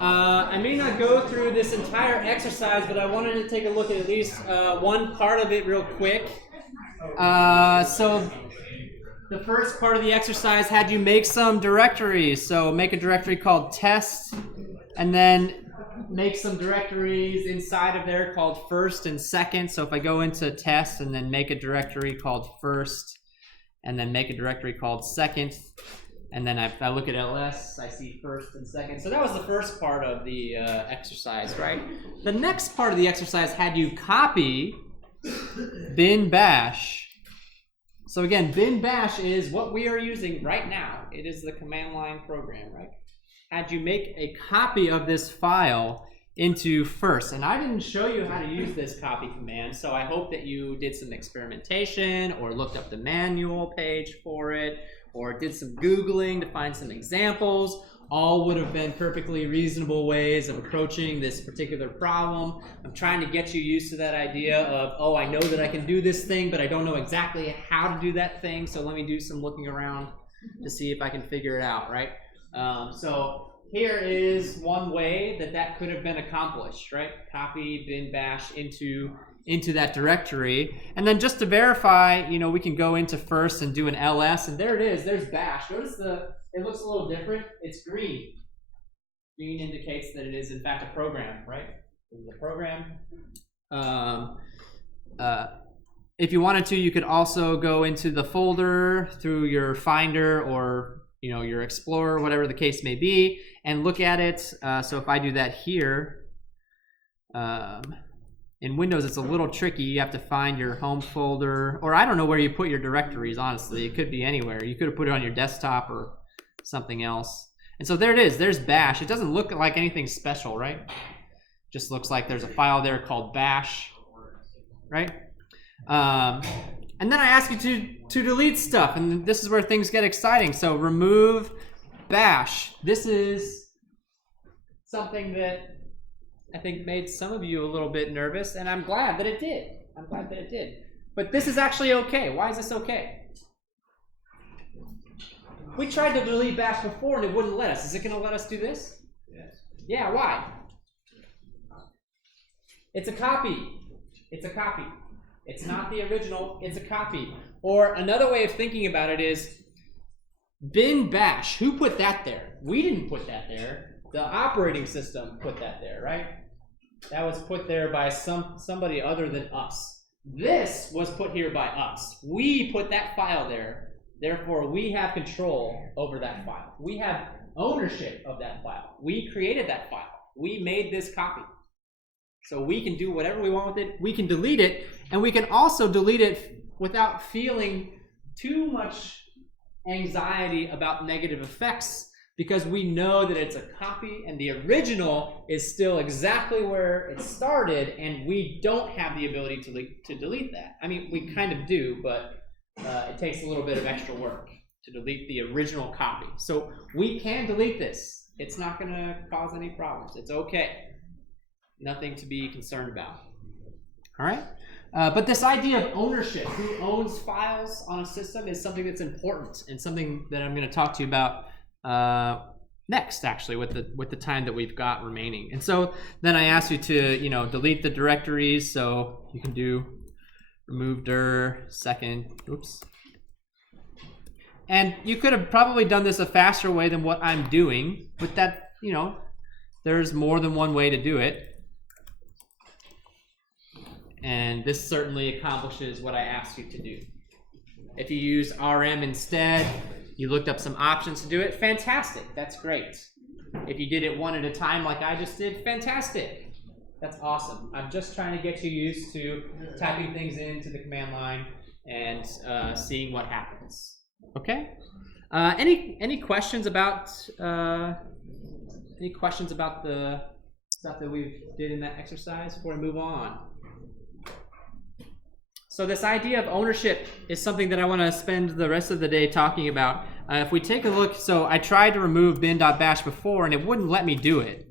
I may not go through this entire exercise, but I wanted to take a look at least one part of it real quick. So the first part of the exercise had you make some directories. So make a directory called test, and then make some directories inside of there called first and second. So if I go into test and then make a directory called first, and then make a directory called second, and then if I look at ls, I see first and second. So that was the first part of the exercise, right? The next part of the exercise had you copy bin bash. So again, bin bash is what we are using right now. It is the command line program, right? Had you make a copy of this file into first. And I didn't show you how to use this copy command, so I hope that you did some experimentation or looked up the manual page for it or did some Googling to find some examples. All would have been perfectly reasonable ways of approaching this particular problem. I'm trying to get you used to that idea of, oh, I know that I can do this thing, but I don't know exactly how to do that thing, so let me do some looking around to see if I can figure it out, right? So here is one way that could have been accomplished, right? Copy bin bash into that directory. And then just to verify, we can go into first and do an ls, and there it is, there's bash. Notice it looks a little different. It's green. Green indicates that it is in fact a program, right? This is a program. If you wanted to, you could also go into the folder through your Finder or your Explorer, whatever the case may be, and look at it. So if I do that here, in Windows it's a little tricky. You have to find your home folder, or I don't know where you put your directories, honestly. It could be anywhere. You could have put it on your desktop or something else. And so there it is, there's bash. It doesn't look like anything special, right? Just looks like there's a file there called bash, right? And then I ask you to delete stuff, and this is where things get exciting. So remove bash. This is something that I think made some of you a little bit nervous, and I'm glad that it did. But this is actually okay. Why is this okay? We tried to delete bash before and it wouldn't let us. Is it going to let us do this? Yes. Yeah, why? It's a copy. It's not the original, it's a copy. Or another way of thinking about it is bin bash. Who put that there? We didn't put that there. The operating system put that there, right? That was put there by somebody other than us. This was put here by us. We put that file there. Therefore, we have control over that file. We have ownership of that file. We created that file. We made this copy. So we can do whatever we want with it. We can delete it, and we can also delete it without feeling too much anxiety about negative effects, because we know that it's a copy and the original is still exactly where it started, and we don't have the ability to delete that. I mean, we kind of do, but it takes a little bit of extra work to delete the original copy. So we can delete this. It's not going to cause any problems. It's okay. Nothing to be concerned about. All right? But this idea of ownership, who owns files on a system, is something that's important and something that I'm going to talk to you about next, actually, with the time that we've got remaining. And so then I asked you to, delete the directories. So you can do remove dir second. Oops. And you could have probably done this a faster way than what I'm doing, but that, there's more than one way to do it. And this certainly accomplishes what I asked you to do. If you use RM instead, you looked up some options to do it, fantastic, that's great. If you did it one at a time like I just did, fantastic. That's awesome. I'm just trying to get you used to typing things into the command line and seeing what happens. Okay? Any questions about the stuff that we did in that exercise before we move on? So this idea of ownership is something that I want to spend the rest of the day talking about. If we take a look, so I tried to remove bin.bash before and it wouldn't let me do it.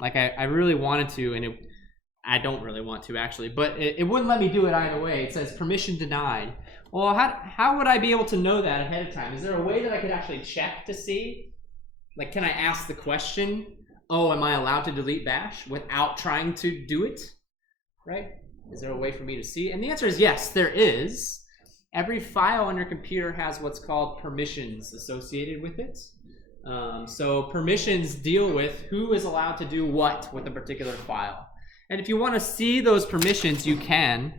Like I really wanted to, and I don't really want to actually, but it wouldn't let me do it either way. It says permission denied. Well, how would I be able to know that ahead of time? Is there a way that I could actually check to see? Like, can I ask the question, oh, am I allowed to delete bash without trying to do it? Right? Is there a way for me to see? And the answer is yes, there is. Every file on your computer has what's called permissions associated with it. So permissions deal with who is allowed to do what with a particular file. And if you want to see those permissions, you can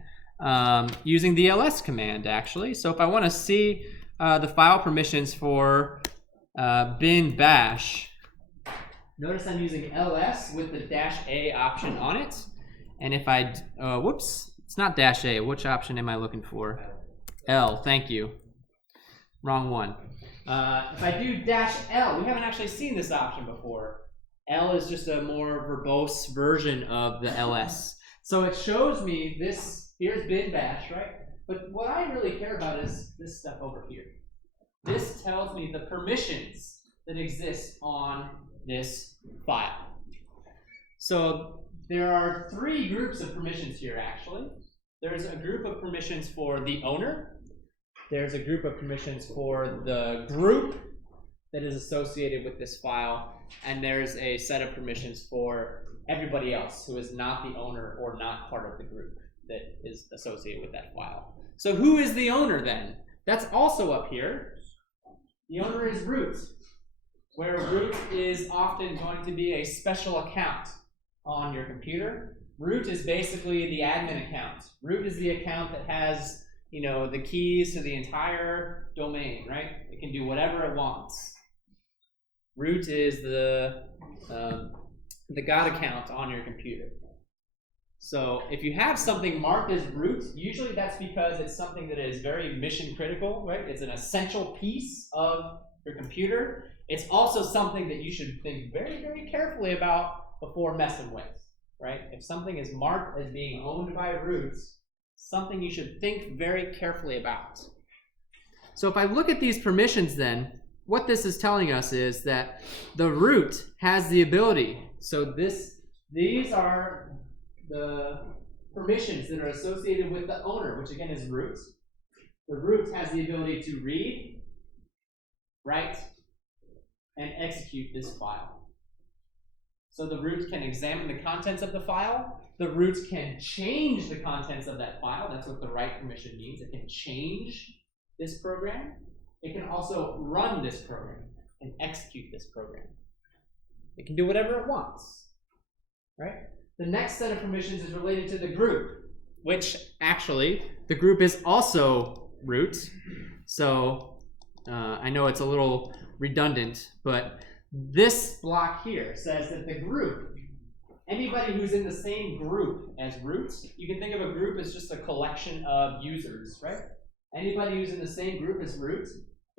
using the ls command, actually. So if I want to see the file permissions for bin bash, notice I'm using ls with the -a option on it. And if I, whoops, it's not -a. Which option am I looking for? L, thank you. Wrong one. If I do -L, we haven't actually seen this option before. L is just a more verbose version of the ls. So it shows me this, here's bin bash, right? But what I really care about is this stuff over here. This tells me the permissions that exist on this file. So there are 3 groups of permissions here, actually. There's a group of permissions for the owner. There's a group of permissions for the group that is associated with this file. And there's a set of permissions for everybody else who is not the owner or not part of the group that is associated with that file. So who is the owner then? That's also up here. The owner is root, where root is often going to be a special account on your computer. Root is basically the admin account. Root is the account that has, you know, the keys to the entire domain, right? It can do whatever it wants. Root is the God account on your computer. So if you have something marked as root, usually that's because it's something that is very mission critical, right? It's an essential piece of your computer. It's also something that you should think very, very carefully about before messing with, right? If something is marked as being owned by root, something you should think very carefully about. So if I look at these permissions then, what this is telling us is that the root has the ability. So these are the permissions that are associated with the owner, which again is root. The root has the ability to read, write, and execute this file. So the root can examine the contents of the file. The root can change the contents of that file. That's what the write permission means. It can change this program. It can also run this program and execute this program. It can do whatever it wants, right? The next set of permissions is related to the group, which actually the group is also root. So I know it's a little redundant, but this block here says that the group, anybody who's in the same group as root, you can think of a group as just a collection of users, right? Anybody who's in the same group as root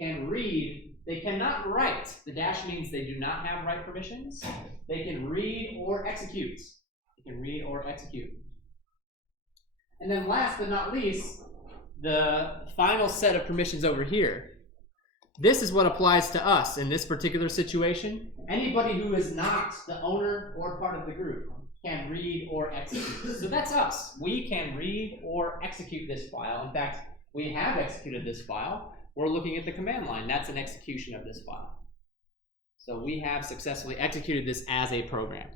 can read. They cannot write. The dash means they do not have write permissions. They can read or execute. They can read or execute. And then last but not least, the final set of permissions over here. This is what applies to us in this particular situation. Anybody who is not the owner or part of the group can read or execute. So that's us. We can read or execute this file. In fact, we have executed this file. We're looking at the command line. That's an execution of this file. So we have successfully executed this as a program.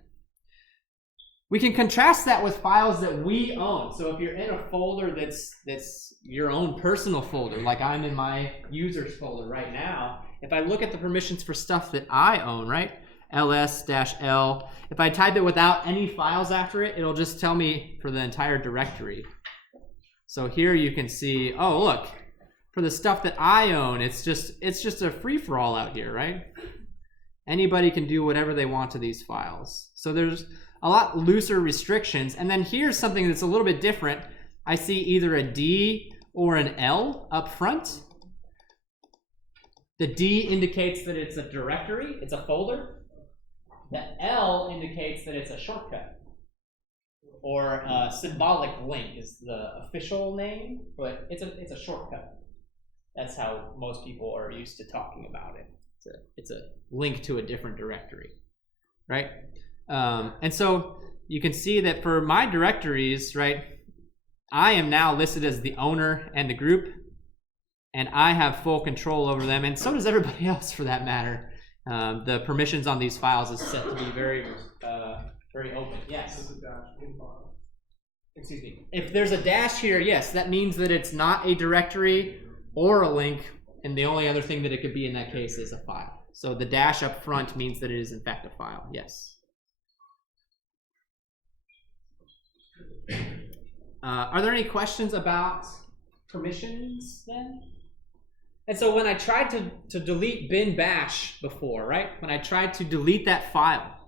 We can contrast that with files that we own. So if you're in a folder that's your own personal folder, like I'm in my users folder right now, if I look at the permissions for stuff that I own, right? ls-l, if I type it without any files after it, it'll just tell me for the entire directory. So here you can see, oh look, for the stuff that I own, it's just a free-for-all out here, right? Anybody can do whatever they want to these files. So there's a lot looser restrictions. And then here's something that's a little bit different. I see either a D or an L up front. The D indicates that it's a directory, it's a folder. The L indicates that it's a shortcut. Or a symbolic link is the official name, but it's a shortcut. That's how most people are used to talking about it. It's a link to a different directory, right? And so you can see that for my directories, right, I am now listed as the owner and the group, and I have full control over them, and so does everybody else for that matter. The permissions on these files is set to be very open. Yes? Excuse me. If there's a dash here, yes, that means that it's not a directory or a link, and the only other thing that it could be in that case is a file. So the dash up front means that it is in fact a file, yes. Are there any questions about permissions then? And so when I tried to delete bin bash before, right? When I tried to delete that file,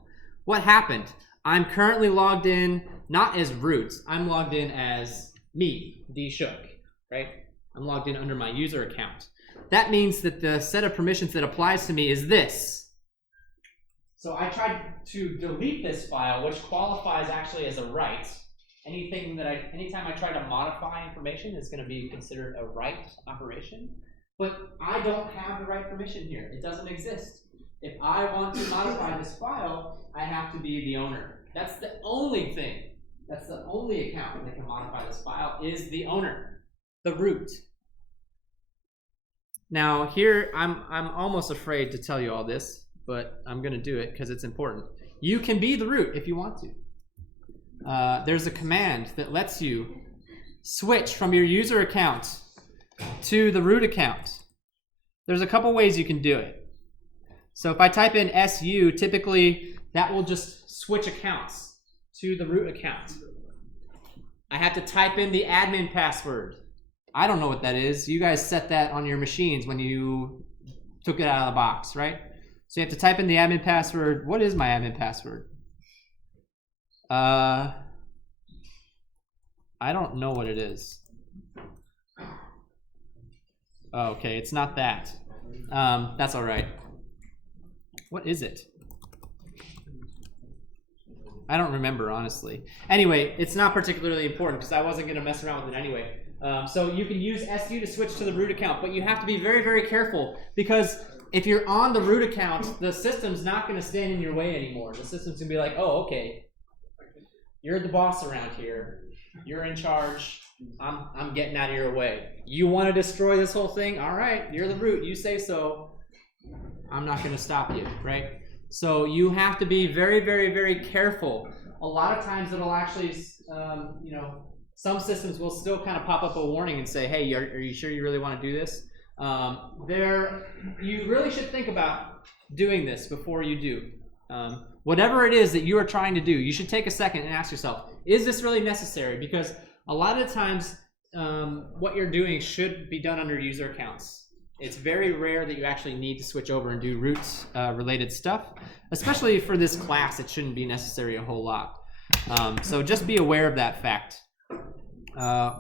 what happened? I'm currently logged in not as root, I'm logged in as me, dshook, right? I'm logged in under my user account. That means that the set of permissions that applies to me is this. So I tried to delete this file, which qualifies actually as a write. Anytime I try to modify information, it's going to be considered a write operation. But I don't have the right permission here. It doesn't exist. If I want to modify this file, I have to be the owner. That's the only thing. That's the only account that can modify this file is the owner, the root. Now here, I'm almost afraid to tell you all this, but I'm going to do it because it's important. You can be the root if you want to. There's a command that lets you switch from your user account to the root account. There's a couple ways you can do it. So if I type in SU, typically that will just switch accounts to the root account. I have to type in the admin password. I don't know what that is. You guys set that on your machines when you took it out of the box, right? So you have to type in the admin password. What is my admin password? I don't know what it is. Oh, okay, it's not that. That's all right. What is it? I don't remember, honestly. Anyway, it's not particularly important because I wasn't going to mess around with it anyway. So you can use SU to switch to the root account, but you have to be very, very careful because if you're on the root account, the system's not going to stand in your way anymore. The system's going to be like, oh, okay, you're the boss around here. You're in charge. I'm getting out of your way. You want to destroy this whole thing? All right, you're the root. You say so. I'm not going to stop you, right? So you have to be very, very, very careful. A lot of times it'll actually, some systems will still kind of pop up a warning and say, hey, are you sure you really want to do this? You really should think about doing this before you do. Whatever it is that you are trying to do, you should take a second and ask yourself, is this really necessary? Because a lot of times what you're doing should be done under user accounts. It's very rare that you actually need to switch over and do roots related stuff. Especially for this class, it shouldn't be necessary a whole lot. So just be aware of that fact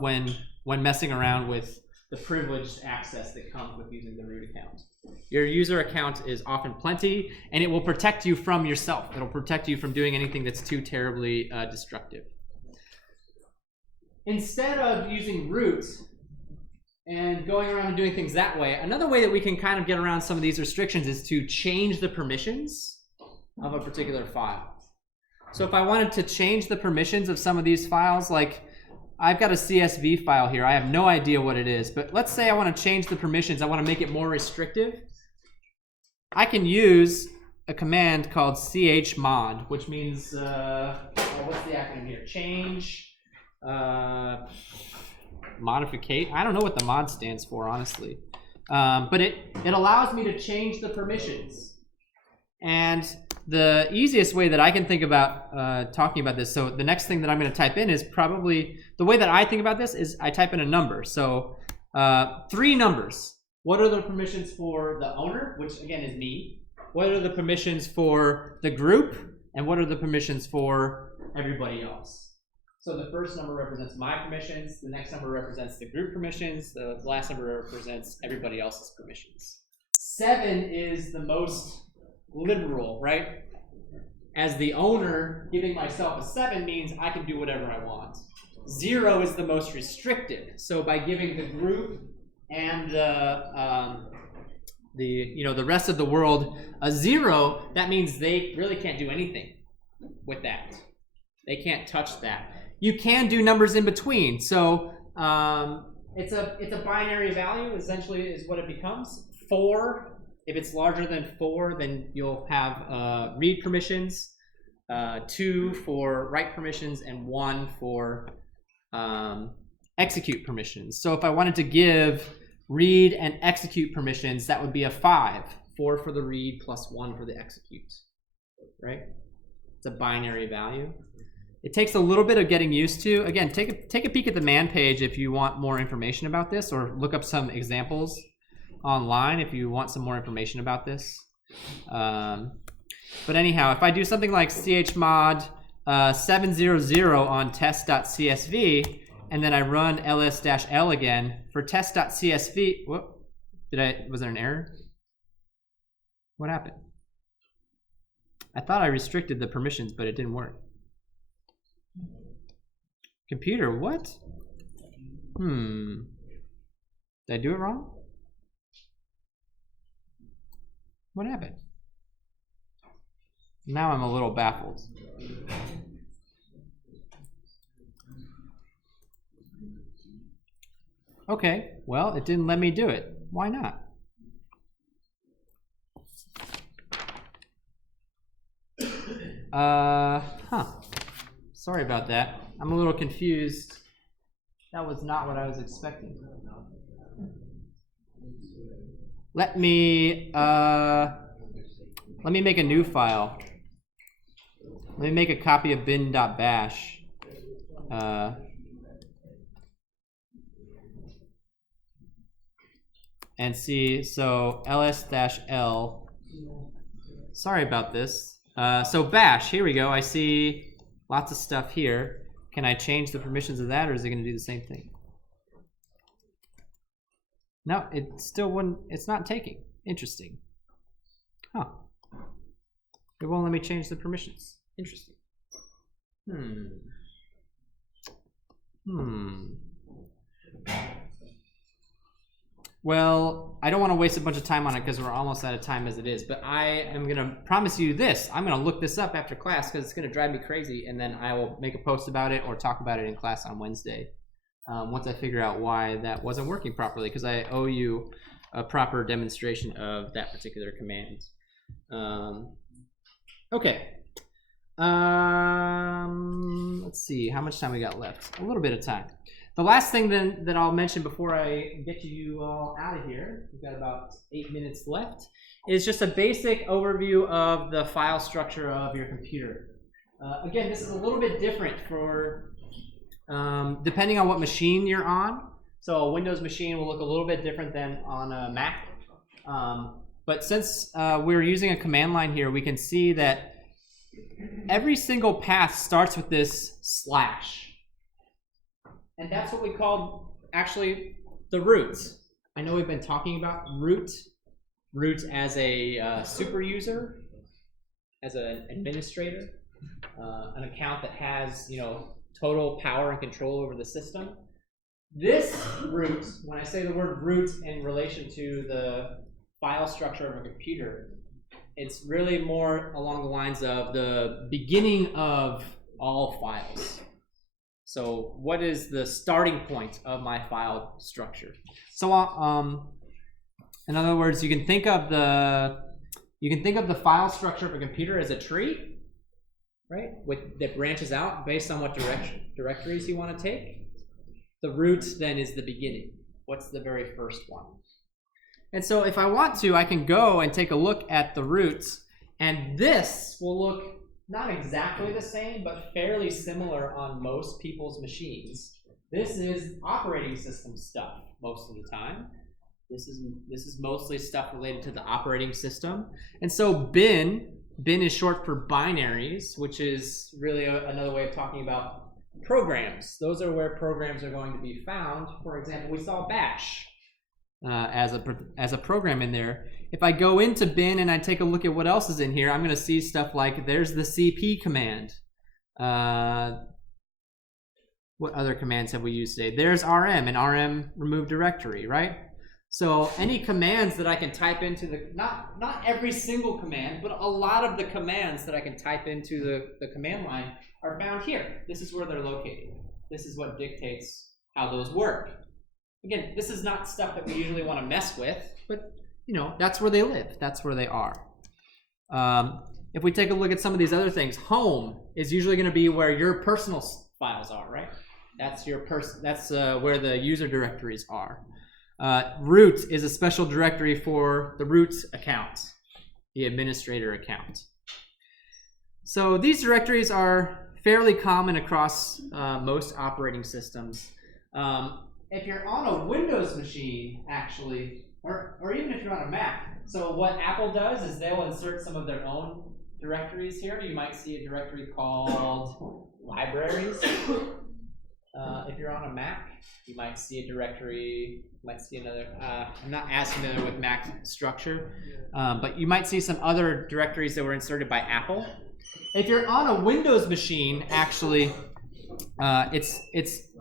when messing around with the privileged access that comes with using the root account. Your user account is often plenty, and it will protect you from yourself. It'll protect you from doing anything that's too terribly destructive. Instead of using root and going around and doing things that way, another way that we can kind of get around some of these restrictions is to change the permissions of a particular file. So if I wanted to change the permissions of some of these files, like I've got a CSV file here. I have no idea what it is, but let's say I want to change the permissions. I want to make it more restrictive. I can use a command called chmod, which means, what's the acronym here? Change, modificate. I don't know what the mod stands for, honestly. But it allows me to change the permissions. And the easiest way that I can think about talking about this, so the next thing that I'm going to type in is probably, the way that I think about this is I type in a number. So 3 numbers. What are the permissions for the owner, which again is me? What are the permissions for the group? And what are the permissions for everybody else? So the first number represents my permissions, the next number represents the group permissions, the last number represents everybody else's permissions. 7 is the most liberal, right? As the owner, giving myself a 7 means I can do whatever I want. 0 is the most restrictive. So by giving the group and the rest of the world a 0, that means they really can't do anything with that. They can't touch that. You can do numbers in between. So it's a binary value, essentially, is what it becomes. 4. If it's larger than 4, then you'll have read permissions, 2 for write permissions, and 1 for execute permissions. So if I wanted to give read and execute permissions, that would be a 5. 4 for the read plus 1 for the execute, right? It's a binary value. It takes a little bit of getting used to. Again, take a peek at the man page if you want more information about this, or look up some examples online if you want some more information about this. But anyhow, if I do something like chmod 700 on test.csv, and then I run ls-l again for test.csv, was there an error? What happened? I thought I restricted the permissions, but it didn't work. Computer, what? Did I do it wrong? What happened? Now I'm a little baffled. Okay, well, it didn't let me do it. Why not? Sorry about that. I'm a little confused. That was not what I was expecting. Let me make a new file. Let me make a copy of bin.bash. And see, so ls-l. Sorry about this. So bash, here we go. I see lots of stuff here. Can I change the permissions of that, or is it going to do the same thing? No, it still wouldn't. It's not taking. Interesting. Huh. It won't let me change the permissions. Interesting. Well, I don't want to waste a bunch of time on it because we're almost out of time as it is, but I am going to promise you this. I'm going to look this up after class because it's going to drive me crazy, and then I will make a post about it or talk about it in class on Wednesday once I figure out why that wasn't working properly, because I owe you a proper demonstration of that particular command. Okay. Let's see, how much time we got left? A little bit of time. The last thing then that I'll mention before I get you all out of here, we've got about 8 minutes left, is just a basic overview of the file structure of your computer. Again, this is a little bit different for depending on what machine you're on. So a Windows machine will look a little bit different than on a Mac. But since we're using a command line here, we can see that every single path starts with this slash. And that's what we call, actually, the root. I know we've been talking about root as a super user, as an administrator, an account that has, total power and control over the system. This root, when I say the word root in relation to the file structure of a computer, it's really more along the lines of the beginning of all files. So what is the starting point of my file structure? So in other words, you can think of the file structure of a computer as a tree, right? That branches out based on what directories you want to take. The root then is the beginning. What's the very first one? And so if I want to, I can go and take a look at the roots, and this will look not exactly the same, but fairly similar on most people's machines. This is operating system stuff most of the time. This is mostly stuff related to the operating system. And so bin is short for binaries, which is really another way of talking about programs. Those are where programs are going to be found. For example, we saw bash as a program in there. If I go into bin and I take a look at what else is in here, I'm going to see stuff like there's the cp command. What other commands have we used today? There's rm and rm remove directory, right? So any commands that I can type into not every single command, but a lot of the commands that I can type into the command line are found here. This is where they're located. This is what dictates how those work. Again, this is not stuff that we usually want to mess with, but that's where they live. That's where they are. If we take a look at some of these other things, home is usually going to be where your personal files are, right? That's where the user directories are. Root is a special directory for the root account, the administrator account. So these directories are fairly common across most operating systems. If you're on a Windows machine, actually, or even if you're on a Mac, so what Apple does is they'll insert some of their own directories here. You might see a directory called libraries. If you're on a Mac, you might see a directory, might see another, I'm not as familiar with Mac structure, but you might see some other directories that were inserted by Apple. If you're on a Windows machine, actually, it's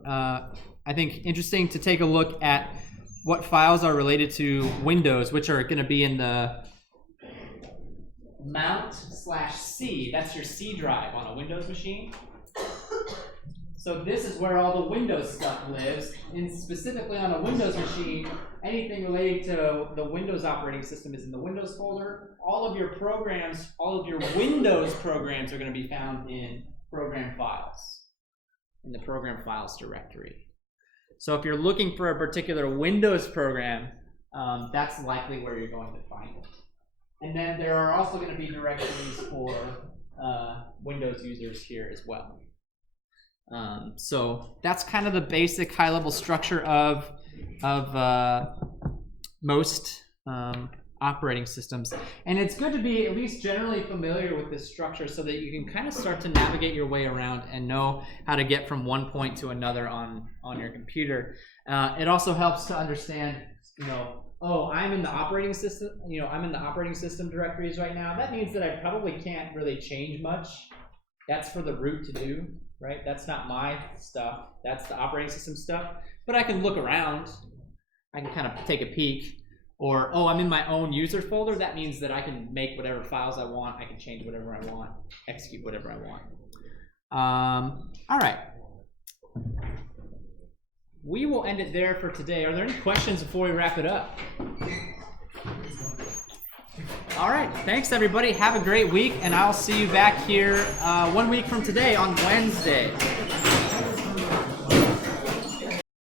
I think interesting to take a look at what files are related to Windows, which are going to be in the mount/C. That's your C drive on a Windows machine. So this is where all the Windows stuff lives, and specifically on a Windows machine, anything related to the Windows operating system is in the Windows folder. All of your programs, all of your Windows programs are going to be found in program files, in the program files directory. So if you're looking for a particular Windows program, that's likely where you're going to find it. And then there are also going to be directories for Windows users here as well. So that's kind of the basic high-level structure of most operating systems. And it's good to be at least generally familiar with this structure so that you can kind of start to navigate your way around and know how to get from one point to another on your computer. It also helps to understand, oh, I'm in the operating system, I'm in the operating system directories right now. That means that I probably can't really change much. That's for the root to do, right? That's not my stuff. That's the operating system stuff. But I can look around. I can kind of take a peek. Or, oh, I'm in my own user folder. That means that I can make whatever files I want. I can change whatever I want, execute whatever I want. All right. We will end it there for today. Are there any questions before we wrap it up? All right. Thanks, everybody. Have a great week, and I'll see you back here 1 week from today on Wednesday.